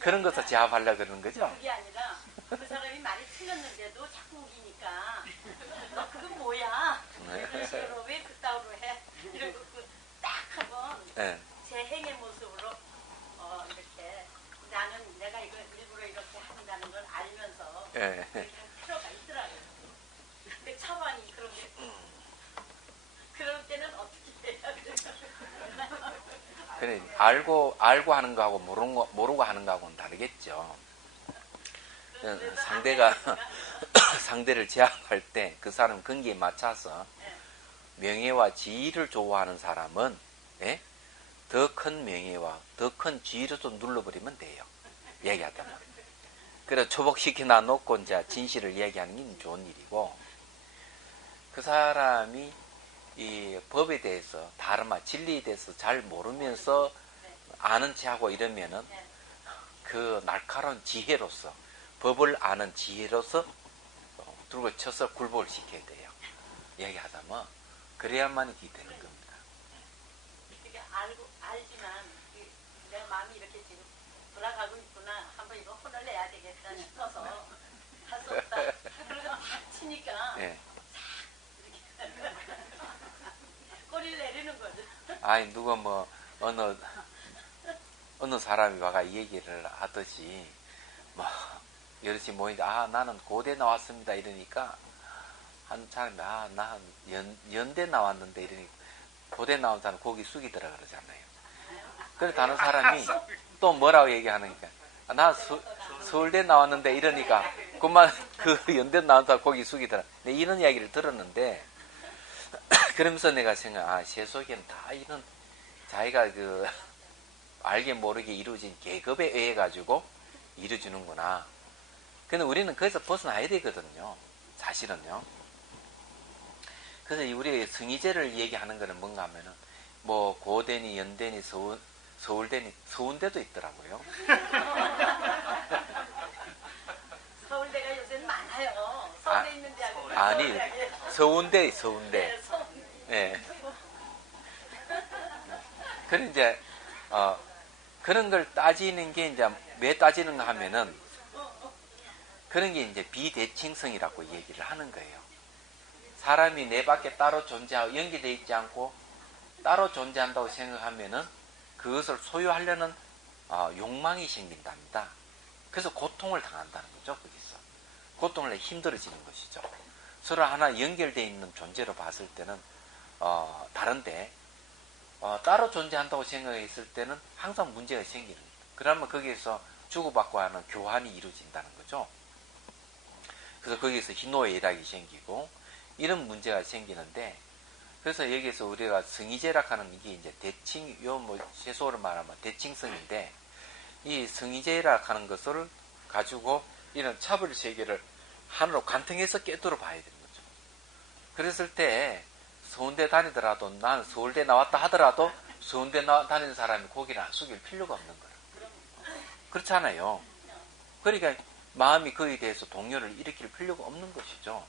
그런 것을 제압하려고 그러는 거죠? 그게 아니라 그 사람이 말이 틀렸는데도 자꾸 우기니까 너 그건 뭐야? 이런 식으로 왜 그따위로 해? 이런 거 딱 한번 네. 제 행의 모습으로 이렇게 나는 내가 이걸 일부러 이렇게 한다는 걸 알면서 네. 이렇게 할 필요가 있더라고요. 근데 차관이 그런 게 그럴 때는 어떻게 해야 돼요? 그래, 알고 하는 거하고 모르고 하는 거하고는 다르겠죠. 상대가 상대를 제압할 때 그 사람 근기에 맞춰서 명예와 지위를 좋아하는 사람은 더 큰 명예와 더 큰 지위를 좀 눌러버리면 돼요. 얘기하다가. 그래서 초복시켜 놔놓고 이제 진실을 얘기하는 게 좋은 일이고, 그 사람이 이 법에 대해서 다름아 진리에 대해서 잘 모르면서 아는 체하고 이러면은 그 날카로운 지혜로서 법을 아는 지혜로서 들고 쳐서 굴복을 시켜야 돼요. 얘기하자면 그래야만 이게 되는 겁니다. 이게 알지만 내 마음이 이렇게 지금 돌아가고 있구나. 한번 이거 혼을 내야 되겠다 싶어서 할 수 없다. 그러고 다 치니까 네. 꼬리를 내리는 거죠. 아니 누가 뭐 어느 사람이 와가 이 얘기를 하듯이 뭐 여럿이 모이는데 나는 고대 나왔습니다 이러니까 한 사람이 나 연대 나왔는데 이러니까 고대 나온 사람 고기 숙이더라 그러잖아요. 그래서 다른 사람이 또 뭐라고 얘기하니까 나 서울대 나왔는데 이러니까 그만 그 연대 나온 사람 고기 숙이더라. 네, 이런 이야기를 들었는데 그러면서 내가 생각 세속에는 다 이런 자기가 그 알게 모르게 이루어진 계급에 의해 가지고 이루어지는구나. 근데 우리는 거기서 벗어나야 되거든요. 사실은요. 그래서 우리 승희제를 얘기하는 거는 뭔가 하면은 뭐 고대니 연대니 서울대니 서운대도 있더라고요. 서울대가 요새는 많아요. 서울대 있는 대학은 아니 서운대. 네, 네. 그런 이제 그런 걸 따지는 게 이제 왜 따지는가 하면은 그런 게 이제 비대칭성이라고 얘기를 하는 거예요. 사람이 내 밖에 따로 존재하고 연계되어 있지 않고 따로 존재한다고 생각하면은 그것을 소유하려는 욕망이 생긴답니다. 그래서 고통을 당한다는 거죠. 거기서 고통을 힘들어지는 것이죠. 서로 하나 연결되어 있는 존재로 봤을 때는 다른데 따로 존재한다고 생각했을 때는 항상 문제가 생기는 거예요. 그러면 거기에서 주고받고 하는 교환이 이루어진다는 거죠. 그래서 거기에서 희노애락이 생기고 이런 문제가 생기는데, 그래서 여기에서 우리가 승희제라 하는 이게 이제 세속으로 말하면 대칭성인데, 이 승희제라 하는 것을 가지고 이런 차별 세계를 하나로 관통해서 깨뚫어 봐야 되는 거죠. 그랬을 때 서울대 다니더라도 나는 서울대 나왔다 하더라도 서울대 다니는 사람이 고기를 안 숙일 필요가 없는 거예요. 그렇잖아요. 그러니까 마음이 거기에 대해서 동요를 일으킬 필요가 없는 것이죠.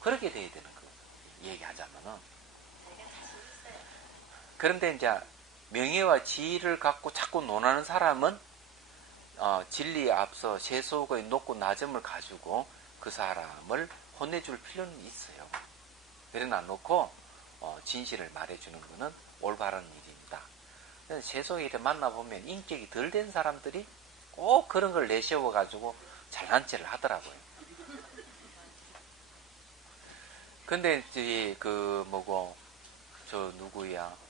그렇게 돼야 되는 거예요. 얘기하자면은. 그런데 이제 명예와 지위를 갖고 자꾸 논하는 사람은 진리에 앞서 세속의 높고 낮음을 가지고 그 사람을 혼내줄 필요는 있어요. 그러나 놓고 진실을 말해주는 것은 올바른 일입니다. 세속에 만나보면 인격이 덜 된 사람들이 꼭 그런 걸 내세워가지고 잘난 체를 하더라고요. 근데 이제 누구야?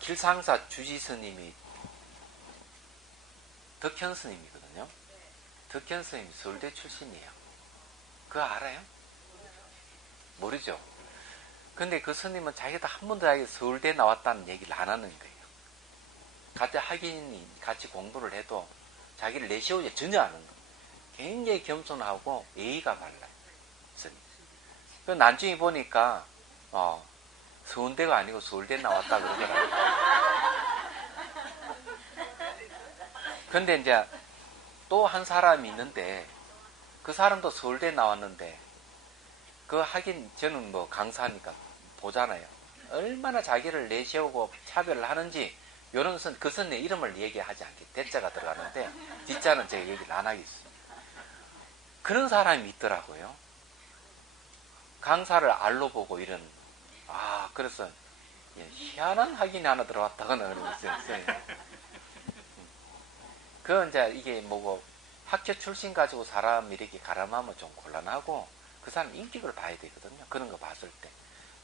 길상사 주지스님이 덕현 스님이거든요. 덕현 스님이 서울대 출신이에요. 그거 알아요? 모르죠? 근데 그 스님은 자기도 한 번도 자기 서울대 나왔다는 얘기를 안 하는 거예요. 같이 학인이 같이 공부를 해도 자기를 내세우지 전혀 안 하는 거예요. 굉장히 겸손하고 예의가 발라요. 스님. 그 나중에 보니까 서울대가 아니고 서울대 나왔다 그러더라고요. 근데 이제 또 한 사람이 있는데 그 사람도 서울대 나왔는데 그 하긴 저는 뭐 강사니까 보잖아요. 얼마나 자기를 내세우고 차별을 하는지 요런 그 선의 이름을 얘기하지 않게 대자가 들어가는데 뒷자는 제가 얘기를 안 하겠습니다. 그런 사람이 있더라고요. 강사를 알로 보고 이런 그래서 희한한 학인이 하나 들어왔다거나 그러면서 그건 이제 이게 뭐고 학교 출신 가지고 사람 이렇게 가람하면 좀 곤란하고 그 사람 인격을 봐야 되거든요. 그런 거 봤을 때.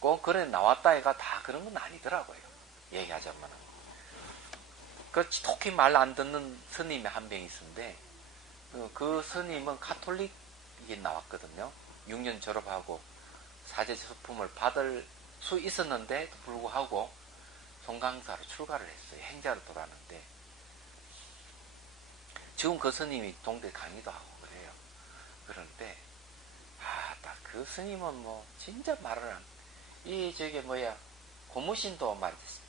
꼭 그래 나왔다 해가 다 그런 건 아니더라고요. 얘기하자면은. 그 지독히 말 안 듣는 스님이 한 명 있었는데 그 스님은 가톨릭이 나왔거든요. 6년 졸업하고 사제수품을 받을 수 있었는데 불구하고 송강사로 출가를 했어요. 행자로 돌아왔는데 지금 그 스님이 동대 강의도 하고 그래요. 그런데 딱 그 스님은 뭐 진짜 말을 안 고무신도 말이지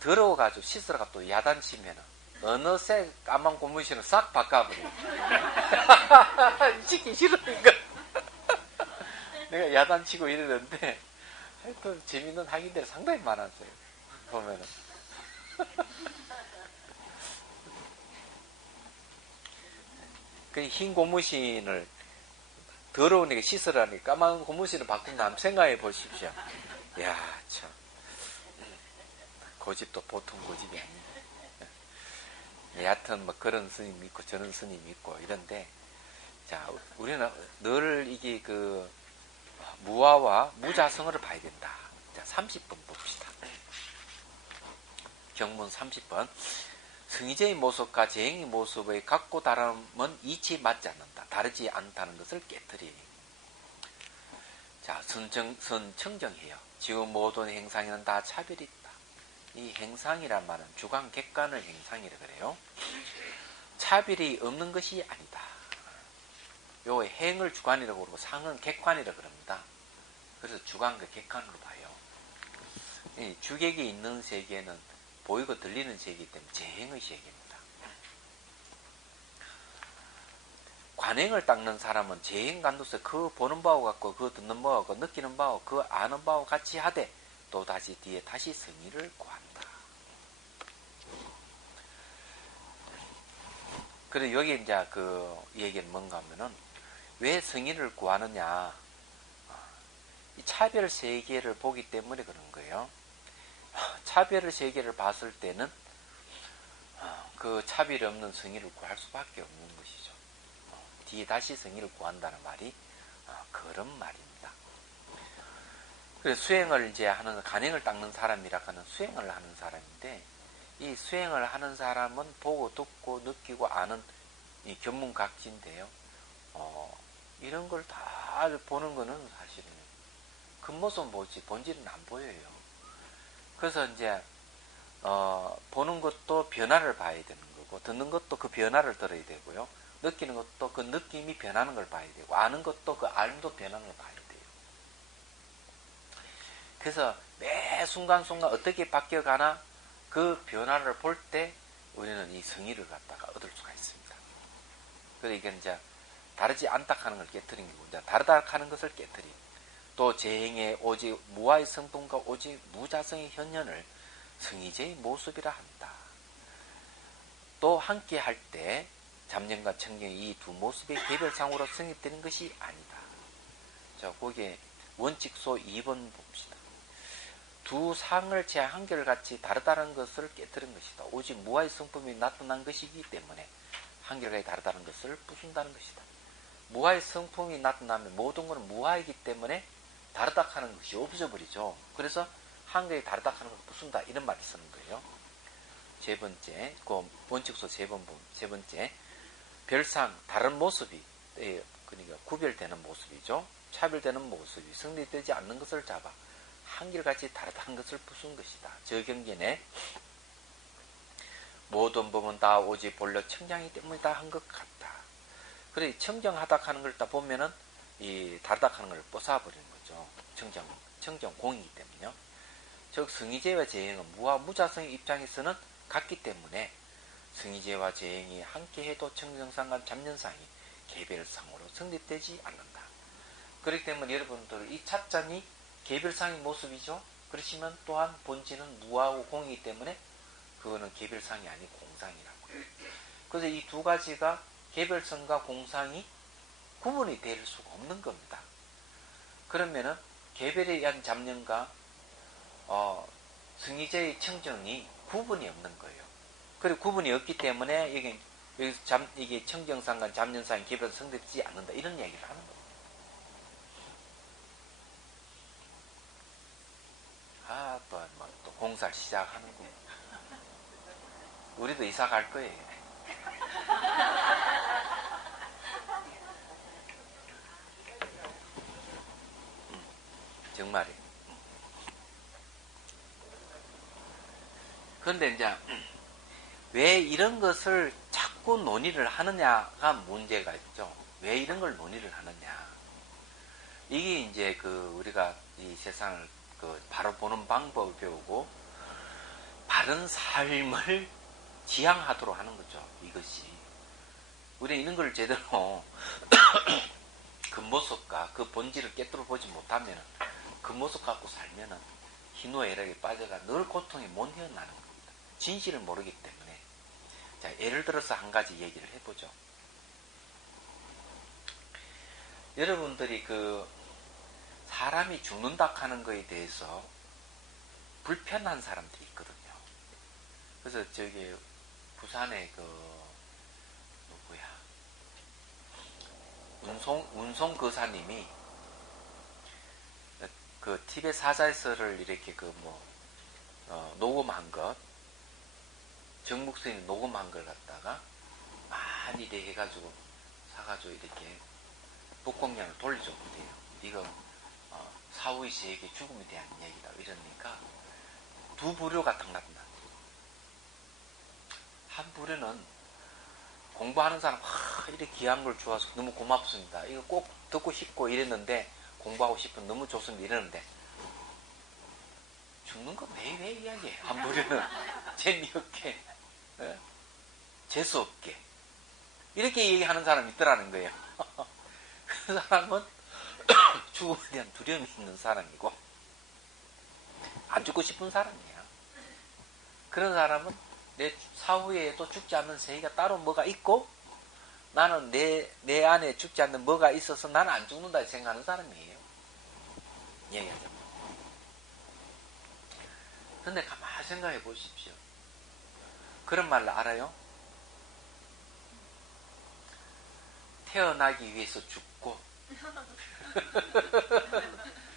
더러워가지고 씻으러가 또 야단치면은 어느새 까만 고무신을 싹 바꿔버려. 찍기 싫으니까 내가 야단치고 이러는데 하여튼 재밌는 학인들이 상당히 많았어요. 보면은 그 흰 고무신을 더러우니까 씻으라니까 까만 고무신을 바꾼 다음 생각해 보십시오. 야, 참. 고집도 보통 고집이 아니에요. 여하튼 뭐 그런 스님이 있고 저런 스님이 있고 이런데 자, 우리는 늘 이게 그 무아와 무자성어를 봐야 된다. 자, 30번 봅시다. 경문 30번. 승의제의 모습과 재행의 모습의 각고 다름은 이치 맞지 않는다. 다르지 않다는 것을 깨뜨리. 자, 선청정해요. 지금 모든 행상에는 다 차별이 있다. 이 행상이란 말은 주관 객관을 행상이라 그래요. 차별이 없는 것이 아니다. 요 행을 주관이라고 그러고 상은 객관이라 그럽니다. 그래서 주관과 객관으로 봐요. 이 주객이 있는 세계는 보이고 들리는 세계이기 때문에 재행의 세계입니다. 관행을 닦는 사람은 재행간도서 그 보는 바와 같고 그 듣는 바와 같고 느끼는 바와 그 아는 바와 같이 하되 또 다시 뒤에 다시 승의를 구한다. 그리고 여기 이제 그 얘기는 뭔가 하면은 왜 승의를 구하느냐. 이 차별 세계를 보기 때문에 그런 거예요. 차별 세계를 봤을 때는 그 차별이 없는 승의를 구할 수밖에 없는 것이죠. 뒤에 다시 승의를 구한다는 말이 그런 말입니다. 그래서 수행을 이제 하는 간행을 닦는 사람이라 하는 수행을 하는 사람인데 이 수행을 하는 사람은 보고 듣고 느끼고 아는 이 견문각지인데요. 이런 걸 다 보는 거는 사실은 겉모습은 보지 본질은 안 보여요. 그래서 이제 보는 것도 변화를 봐야 되는 거고 듣는 것도 그 변화를 들어야 되고요. 느끼는 것도 그 느낌이 변하는 걸 봐야 되고 아는 것도 그 알도 변하는 걸 봐야 돼요. 그래서 매 순간순간 어떻게 바뀌어가나 그 변화를 볼 때 우리는 이 성의를 갖다가 얻을 수가 있습니다. 그러니까 이제 다르지 않다 하는 걸 깨트린 거고 이제 다르다 하는 것을 깨트린 또 재행의 오직 무아의 성품과 오직 무자성의 현현을 성의제의 모습이라 한다. 또 함께 할 때 잠념과 청정의 이 두 모습의 개별상으로 성립되는 것이 아니다. 자, 거기에 원칙소 2번 봅시다. 두 상을 제 한결같이 다르다는 것을 깨뜨린 것이다. 오직 무아의 성품이 나타난 것이기 때문에 한결같이 다르다는 것을 부순다는 것이다. 무아의 성품이 나타나면 모든 것은 무아이기 때문에 다르다 하는 것이 없어버리죠. 그래서 한결같이 다르다 하는 것을 부순다, 이런 말을 쓰는 거예요. 세 번째, 그 원칙소 세 번째, 별상, 다른 모습이, 그러니까 구별되는 모습이죠. 차별되는 모습이 성립되지 않는 것을 잡아 한결같이 다르다는 것을 부순 것이다. 저 경전에 모든 법은 다 오직 본래 청정이기 때문이다 한 것 같다. 그래, 청정하다 하는 걸 딱 보면은 이 다르다 하는 걸 뽀사버리는 거죠. 청정 공이기 때문에요. 즉 성의제와 재행은 무아 무자성의 입장에서는 같기 때문에 성의제와 재행이 함께해도 청정상과 잡념상이 개별상으로 성립되지 않는다. 그렇기 때문에 여러분들 이 찻잔이 개별상의 모습이죠. 그렇지만 또한 본질은 무아하고 공이기 때문에 그거는 개별상이 아닌 공상이라고요. 그래서 이 두 가지가 개별성과 공상이 구분이 될 수가 없는 겁니다. 그러면은 개별에 의한 잡념과 성의제의 청정이 구분이 없는 거예요. 그리고 구분이 없기 때문에 여기서 이게 청정상과 잡념상의 개별은 성립되지 않는다, 이런 얘기를 하는 겁니다. 또 공사를 시작하는군. 우리도 이사 갈 거예요. 정말이에요. 그런데 이제 왜 이런 것을 자꾸 논의를 하느냐가 문제가 있죠. 왜 이런 걸 논의를 하느냐. 이게 이제 우리가 이 세상을 바로 보는 방법을 배우고 바른 삶을 지향하도록 하는 거죠. 이것이. 우리가 이런 걸 제대로 그 모습과 그 본질을 깨뜨려 보지 못하면 그 모습 갖고 살면은 희노애락에 빠져가 늘 고통에 못 헤어나는 겁니다. 진실을 모르기 때문에. 자, 예를 들어서 한 가지 얘기를 해보죠. 여러분들이 사람이 죽는다 하는 거에 대해서 불편한 사람들이 있거든요. 그래서 부산에 운송 거사님이 티벳 사자에서를 이렇게 녹음한 것, 정묵스님이 녹음한 걸 갖다가 많이 이렇게 해가지고 사가지고 이렇게 북공양을 돌려줬대요. 이거 사후의 세계 죽음에 대한 얘기다 이러니까 두 부류가 딱 나타났대요. 한 부류는 공부하는 사람 이렇게 귀한 걸 주어서 너무 고맙습니다. 이거 꼭 듣고 싶고 이랬는데 공부하고 싶은 너무 좋습니다 이러는데 죽는 거 왜 이야기해. 한 부류는 재미없게 재수없게 이렇게 얘기하는 사람이 있더라는 거예요. 그 사람은 죽음에 대한 두려움이 있는 사람이고 안 죽고 싶은 사람이에요. 그런 사람은 내 사후에도 죽지 않는 세계가 따로 뭐가 있고 나는 내 안에 죽지 않는 뭐가 있어서 나는 안 죽는다 생각하는 사람이에요. 얘기하자면. 그런데 가만히 생각해 보십시오. 그런 말을 알아요? 태어나기 위해서 죽고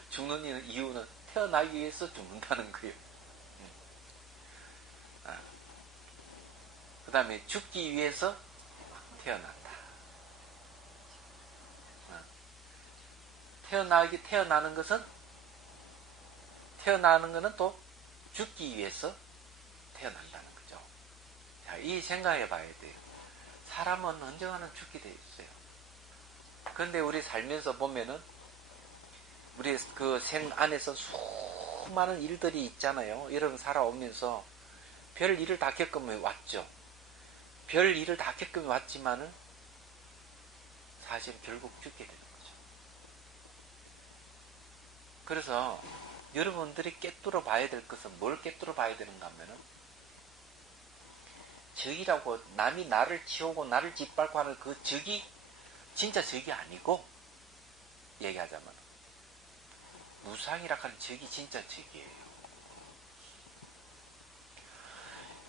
죽는 이유는 태어나기 위해서 죽는다는 거예요. 그 다음에 죽기 위해서 태어난다. 태어나는 거는 또 죽기 위해서 태어난다는 거죠. 자, 이 생각해 봐야 돼요. 사람은 언젠가는 죽게 돼 있어요. 그런데 우리 살면서 보면은 우리 생 안에서 수많은 일들이 있잖아요. 여러분 살아오면서 별 일을 다 겪으면 왔죠. 별 일을 다 겪으면 왔지만은 사실 결국 죽게 되는 거죠. 그래서 여러분들이 깨뚫어 봐야 될 것은 뭘 깨뚫어 봐야 되는가 하면은 적이라고 남이 나를 치우고 나를 짓밟고 하는 그 적이 진짜 적이 아니고 얘기하자면 무상이라 하는 적이 진짜 적이에요.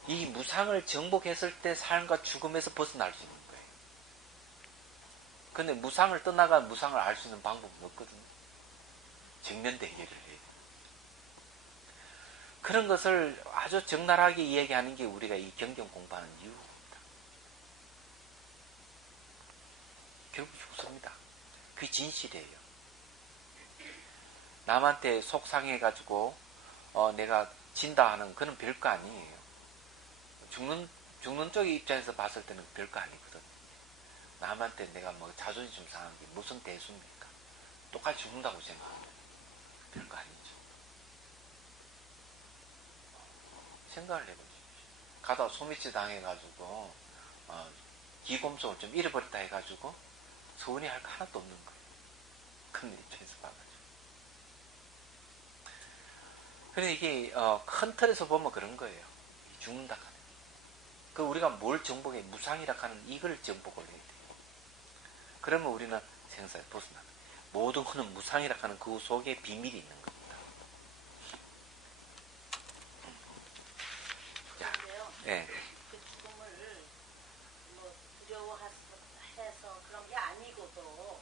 이 무상을 정복했을 때 삶과 죽음에서 벗어날 수 있는 거예요. 근데 무상을 떠나가 무상을 알 수 있는 방법은 없거든요. 정면 대결을 해야 돼요. 그런 것을 아주 적나라하게 이야기하는 게 우리가 이 경경 공부하는 이유입니다. 결국 죽습니다. 그게 진실이에요. 남한테 속상해가지고 내가 진다 하는 그건 별거 아니에요. 죽는 쪽의 입장에서 봤을 때는 별거 아니거든요. 남한테 내가 뭐 자존심 상한 게 무슨 대수입니까? 똑같이 죽는다고 생각합니다. 별거 아니죠. 생각을 해보십시오. 가다 소미치 당해가지고 기곰성을 좀 잃어버렸다 해가지고 서운히 할 거 하나도 없는 거예요. 큰 입장에서 봐가지고. 그런데 이게 큰 틀에서 보면 그런 거예요. 죽는다 하는. 그 우리가 뭘 정복해? 무상이라 하는 이걸 정복을 해야 돼요. 그러면 우리는 생사에 벗어나는 거예요. 모든 것은 무상이라 하는 그 속에 비밀이 있는 겁니다. 자, 네. 그 죽음을 뭐 두려워해서 그런 게 아니고도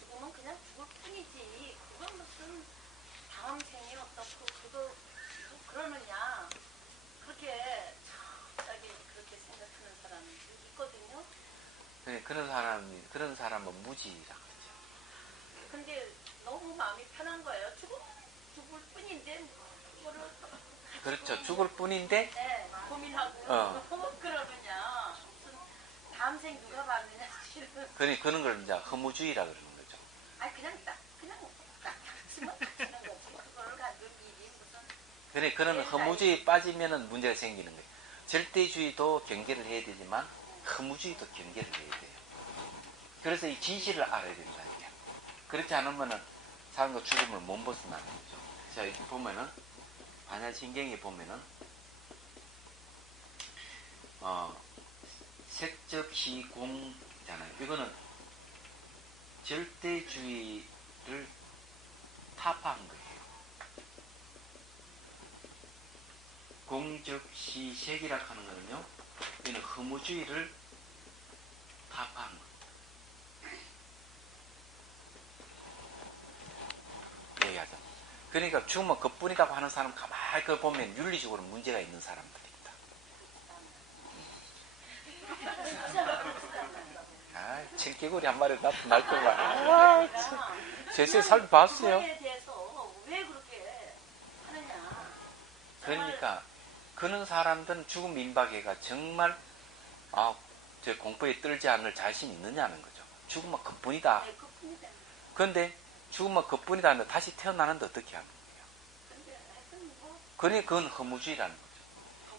죽음은 그냥 죽을 뿐이지. 그건 무슨 다음 생이 어떻고 그거 뭐 그러느냐. 그렇게 갑자기 그렇게 생각하는 사람이 있거든요. 네, 그런 사람은 무지라 그러죠. 근데 너무 마음이 편한 거예요. 죽을 뿐인데 뭐를 그렇죠. 죽을 뿐인데 네, 고민하고 뭐 그러느냐. 무슨 다음 생 누가 받느냐 실은. 그런 걸 이제 허무주의라 그러는 거죠. 아니 그냥 딱 쓰면 되는 거지. 그걸 가지고 미리 무슨. 그래, 그런 허무주의 빠지면은 문제가 생기는 거예요. 절대주의도 경계를 해야 되지만 허무주의도 경계를 해야 돼요. 그래서 이 진실을 알아야 된다는 거예요. 그렇지 않으면은 삶과 죽음을 못 벗어나는 거죠. 자, 이렇게 보면은 반야신경에 보면은 색적시공잖아요. 이거는 절대주의를 타파한 거예요. 공적시색이라 하는 거는요, 이는 허무주의를 타파한 거예요. 얘기하자. 그러니까 죽으면 그뿐이라고 하는 사람 가만히 그걸 보면 윤리적으로 문제가 있는 사람들입니다. 칠개구리 한 마리 날 거만. 제세 살펴봤어요. 그거에 대해서 왜 그렇게 하느냐. 그러니까 그런 사람들은 죽음 임박해가 정말 저 공포에 떨지 않을 자신 있느냐는 거죠. 죽으면 그뿐이다. 네, 그뿐이다. 그런데 죽으면 그뿐이다 하는데 다시 태어나는데 어떻게 하는 거예요? 근데 하여튼 뭐 그러니 그건 허무주의라는 거죠.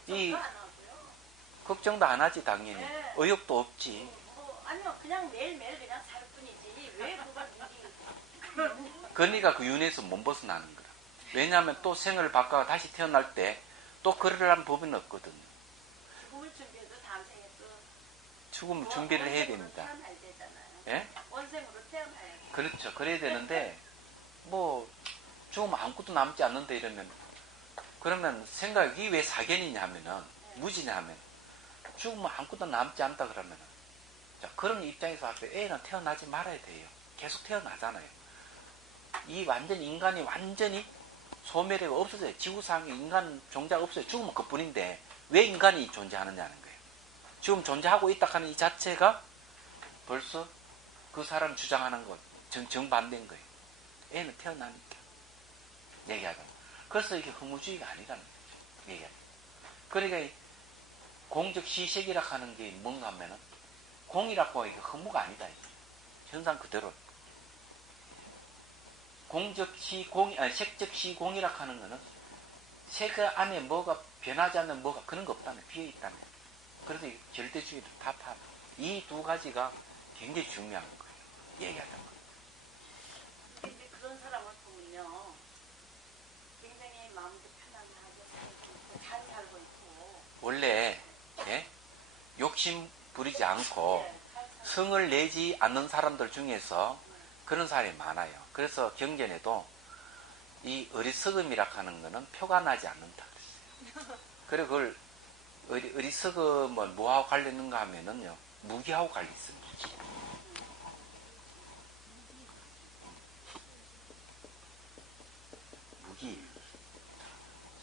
걱정도 안 하고요. 걱정도 안 하지 당연히. 네. 의욕도 없지. 아니요, 그냥 매일매일 그냥 살 뿐이지. 왜 그걸 미리. 그러니까 그 윤회에서 못 벗어나는 거라. 왜냐하면 또 생을 바꿔 다시 태어날 때 또 그러려는 법은 없거든요. 죽음을 준비해도 다음 생에 또. 죽음 준비를 해야 됩니다. 태어나야 되잖아요. 예? 원생으로 태어나야 돼. 그렇죠. 그래야 되는데 뭐 죽으면 아무것도 남지 않는데 이러면 그러면 생각이 왜 사견이냐 하면은 무지냐 하면 죽으면 아무것도 남지 않다 그러면은 자 그런 입장에서 앞에 애는 태어나지 말아야 돼요. 계속 태어나잖아요. 이 완전 인간이 완전히 소멸해가 없어져요. 지구상에 인간 존재가 없어요. 죽으면 그뿐인데 왜 인간이 존재하느냐는 거예요. 지금 존재하고 있다 하는 이 자체가 벌써 그 사람 주장하는 것 정반대인 거예요. 애는 태어나니까 얘기하자면 그래서 이게 허무주의가 아니라는 거죠. 얘기하자면 그러니까 공적 시색이라 하는 게 뭔가 하면은 공이라고 이게 허무가 아니다. 현상 그대로 색적 시공이라 하는 거는 색 안에 뭐가 변하지 않는 뭐가 그런 거 없다면 비어있다면 그래서 절대주의를 타파하는 이 두 가지가 굉장히 중요한 거예요. 얘기하자면 근데 그런 사람을 보면요. 욕심 부리지 않고 성을 내지 않는 사람들 중에서 그런 사람이 많아요. 그래서 경전에도 이 어리석음이라 하는 거는 표가 나지 않는다 그랬어요. 그리고 그걸 어리석음은 뭐하고 관련있는가 하면은요, 무기하고 관련 있어요.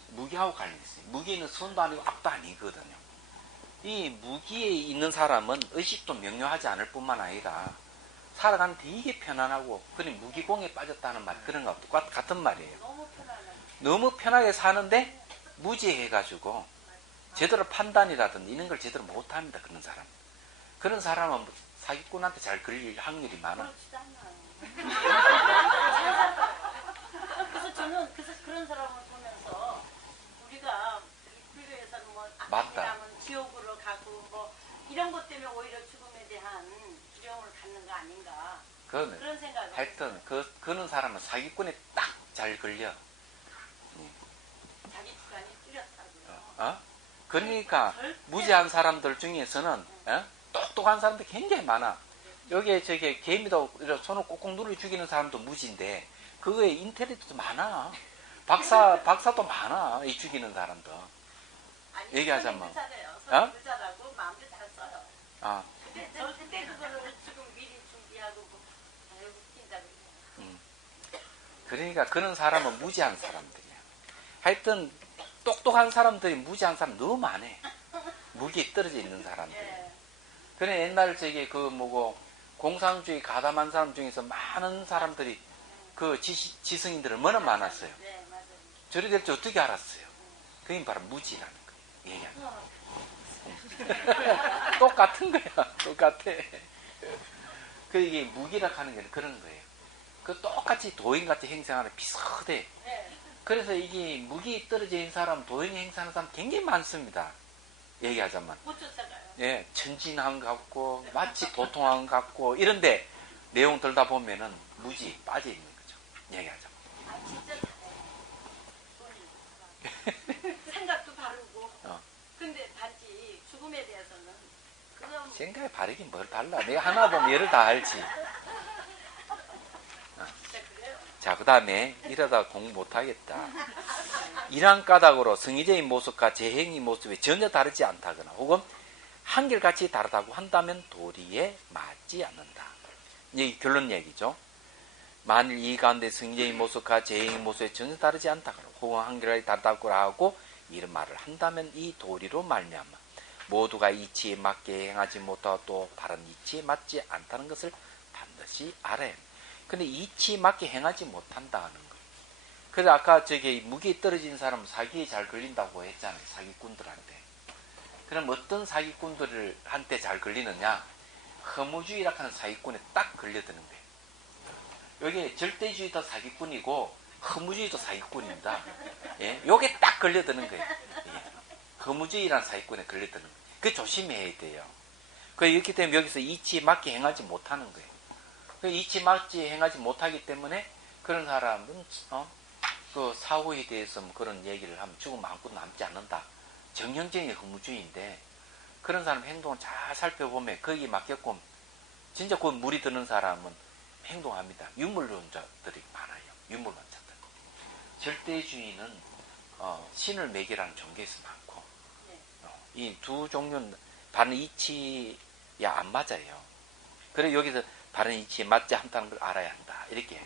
무기하고 관련 있어요. 무기는 선도 아니고 악도 아니거든요. 이 무기에 있는 사람은 의식도 명료하지 않을 뿐만 아니라 살아가는 되게 편안하고, 그냥 무기공에 빠졌다는 말, 그런 거 같은 말이에요. 너무 편하게 사는데 무지해가지고 제대로 판단이라든지 이런 걸 제대로 못합니다. 그런 사람은 사기꾼한테 잘 걸릴 확률이 많아. 그래서 저는 그런 사람을 보면서 우리가 불교에서는 뭐 맞다. 지옥으로 가고 뭐 이런 것 때문에 오히려 죽음에 대한 두려움을 갖는 거 아닌가, 그런 생각을 하여튼 그런 사람은 사기꾼에 딱 잘 걸려. 자기 주관이 뚜렷하고요. 그러니까 무지한 사람들 중에서는 똑똑한 사람들 굉장히 많아. 여기에 저기 개미도 손을 꼭꼭 눌러 죽이는 사람도 무지인데 그거에 인텔리도 많아. 박사도 많아. 이 죽이는 사람도. 아니, 얘기하자면. 선이 부자라고 마음도 잘 써요. 근데 절대 그거를 지금 미리 준비하고 뭐, 웃긴다고 그래요. 그러니까 그런 사람은 무지한 사람들이야. 하여튼 똑똑한 사람들이 무지한 사람 너무 많아. 무기에 떨어져 있는 사람들. 그래 옛날 저기 공상주의 가담한 사람 중에서 많은 사람들이 그 지성인들은 얼마나 많았어요. 네, 맞아요. 저리 될 줄 어떻게 알았어요? 그게 바로 무지라는 거예요. 얘기하는 거. 똑같은 거야. 똑같아. 이게 무기라 하는 게 그런 거예요. 그 똑같이 도인같이 행동하는 비슷해. 그래서 이게 무기 떨어져 있는 사람, 도인이 행사하는 사람 굉장히 많습니다. 얘기하자면. 못 쫓아가요. 예, 천진한 것 같고, 마치 도통한 것 같고, 이런데 내용 들다 보면은 무지 빠져 있는 거죠. 얘기하자면. 진짜 잘해요. 생각도 바르고. 근데 단지 죽음에 대해서는 생각이 바르긴 뭘 달라. 내가 하나 보면 얘를 다 알지. 자, 그 다음에 이러다 공부 못하겠다. 이러한 까닭으로 성의적인 모습과 재행의 모습이 전혀 다르지 않다거나 혹은 한결같이 다르다고 한다면 도리에 맞지 않는다. 이 결론 얘기죠. 만일 이 가운데 성의적인 모습과 재행의 모습이 전혀 다르지 않다거나 혹은 한결같이 다르다고 하고 이런 말을 한다면 이 도리로 말미암아 모두가 이치에 맞게 행하지 못하고 또 다른 이치에 맞지 않다는 것을 반드시 알아야 합니다. 근데 이치에 맞게 행하지 못한다는 거예요. 그래서 아까 저기 무기에 떨어진 사람은 사기에 잘 걸린다고 했잖아요. 사기꾼들한테. 그럼 어떤 사기꾼들한테 잘 걸리느냐? 허무주의라 하는 사기꾼에 딱 걸려드는 거예요. 여기 절대주의도 사기꾼이고 허무주의도 사기꾼입니다. 예? 요게 딱 걸려드는 거예요. 예. 허무주의라는 사기꾼에 걸려드는 거예요. 그거 조심해야 돼요. 이렇기 때문에 여기서 이치에 맞게 행하지 못하는 거예요. 이치 맞게 행하지 못하기 때문에 그런 사람은 그 사후에 대해서 그런 얘기를 하면 죽으면 아무것도 남지 않는다. 정형적인 허무주의인데 그런 사람 행동을 잘 살펴보면 거기에 맞게끔 진짜 그 물이 드는 사람은 행동합니다. 유물론자들이 많아요. 유물론자들. 절대주의는 신을 매개라는 종교에서 많고 이 두 종류는 바른 이치야 안 맞아요. 그래 여기서 바른 이치에 맞지 않다는 걸 알아야 한다. 이렇게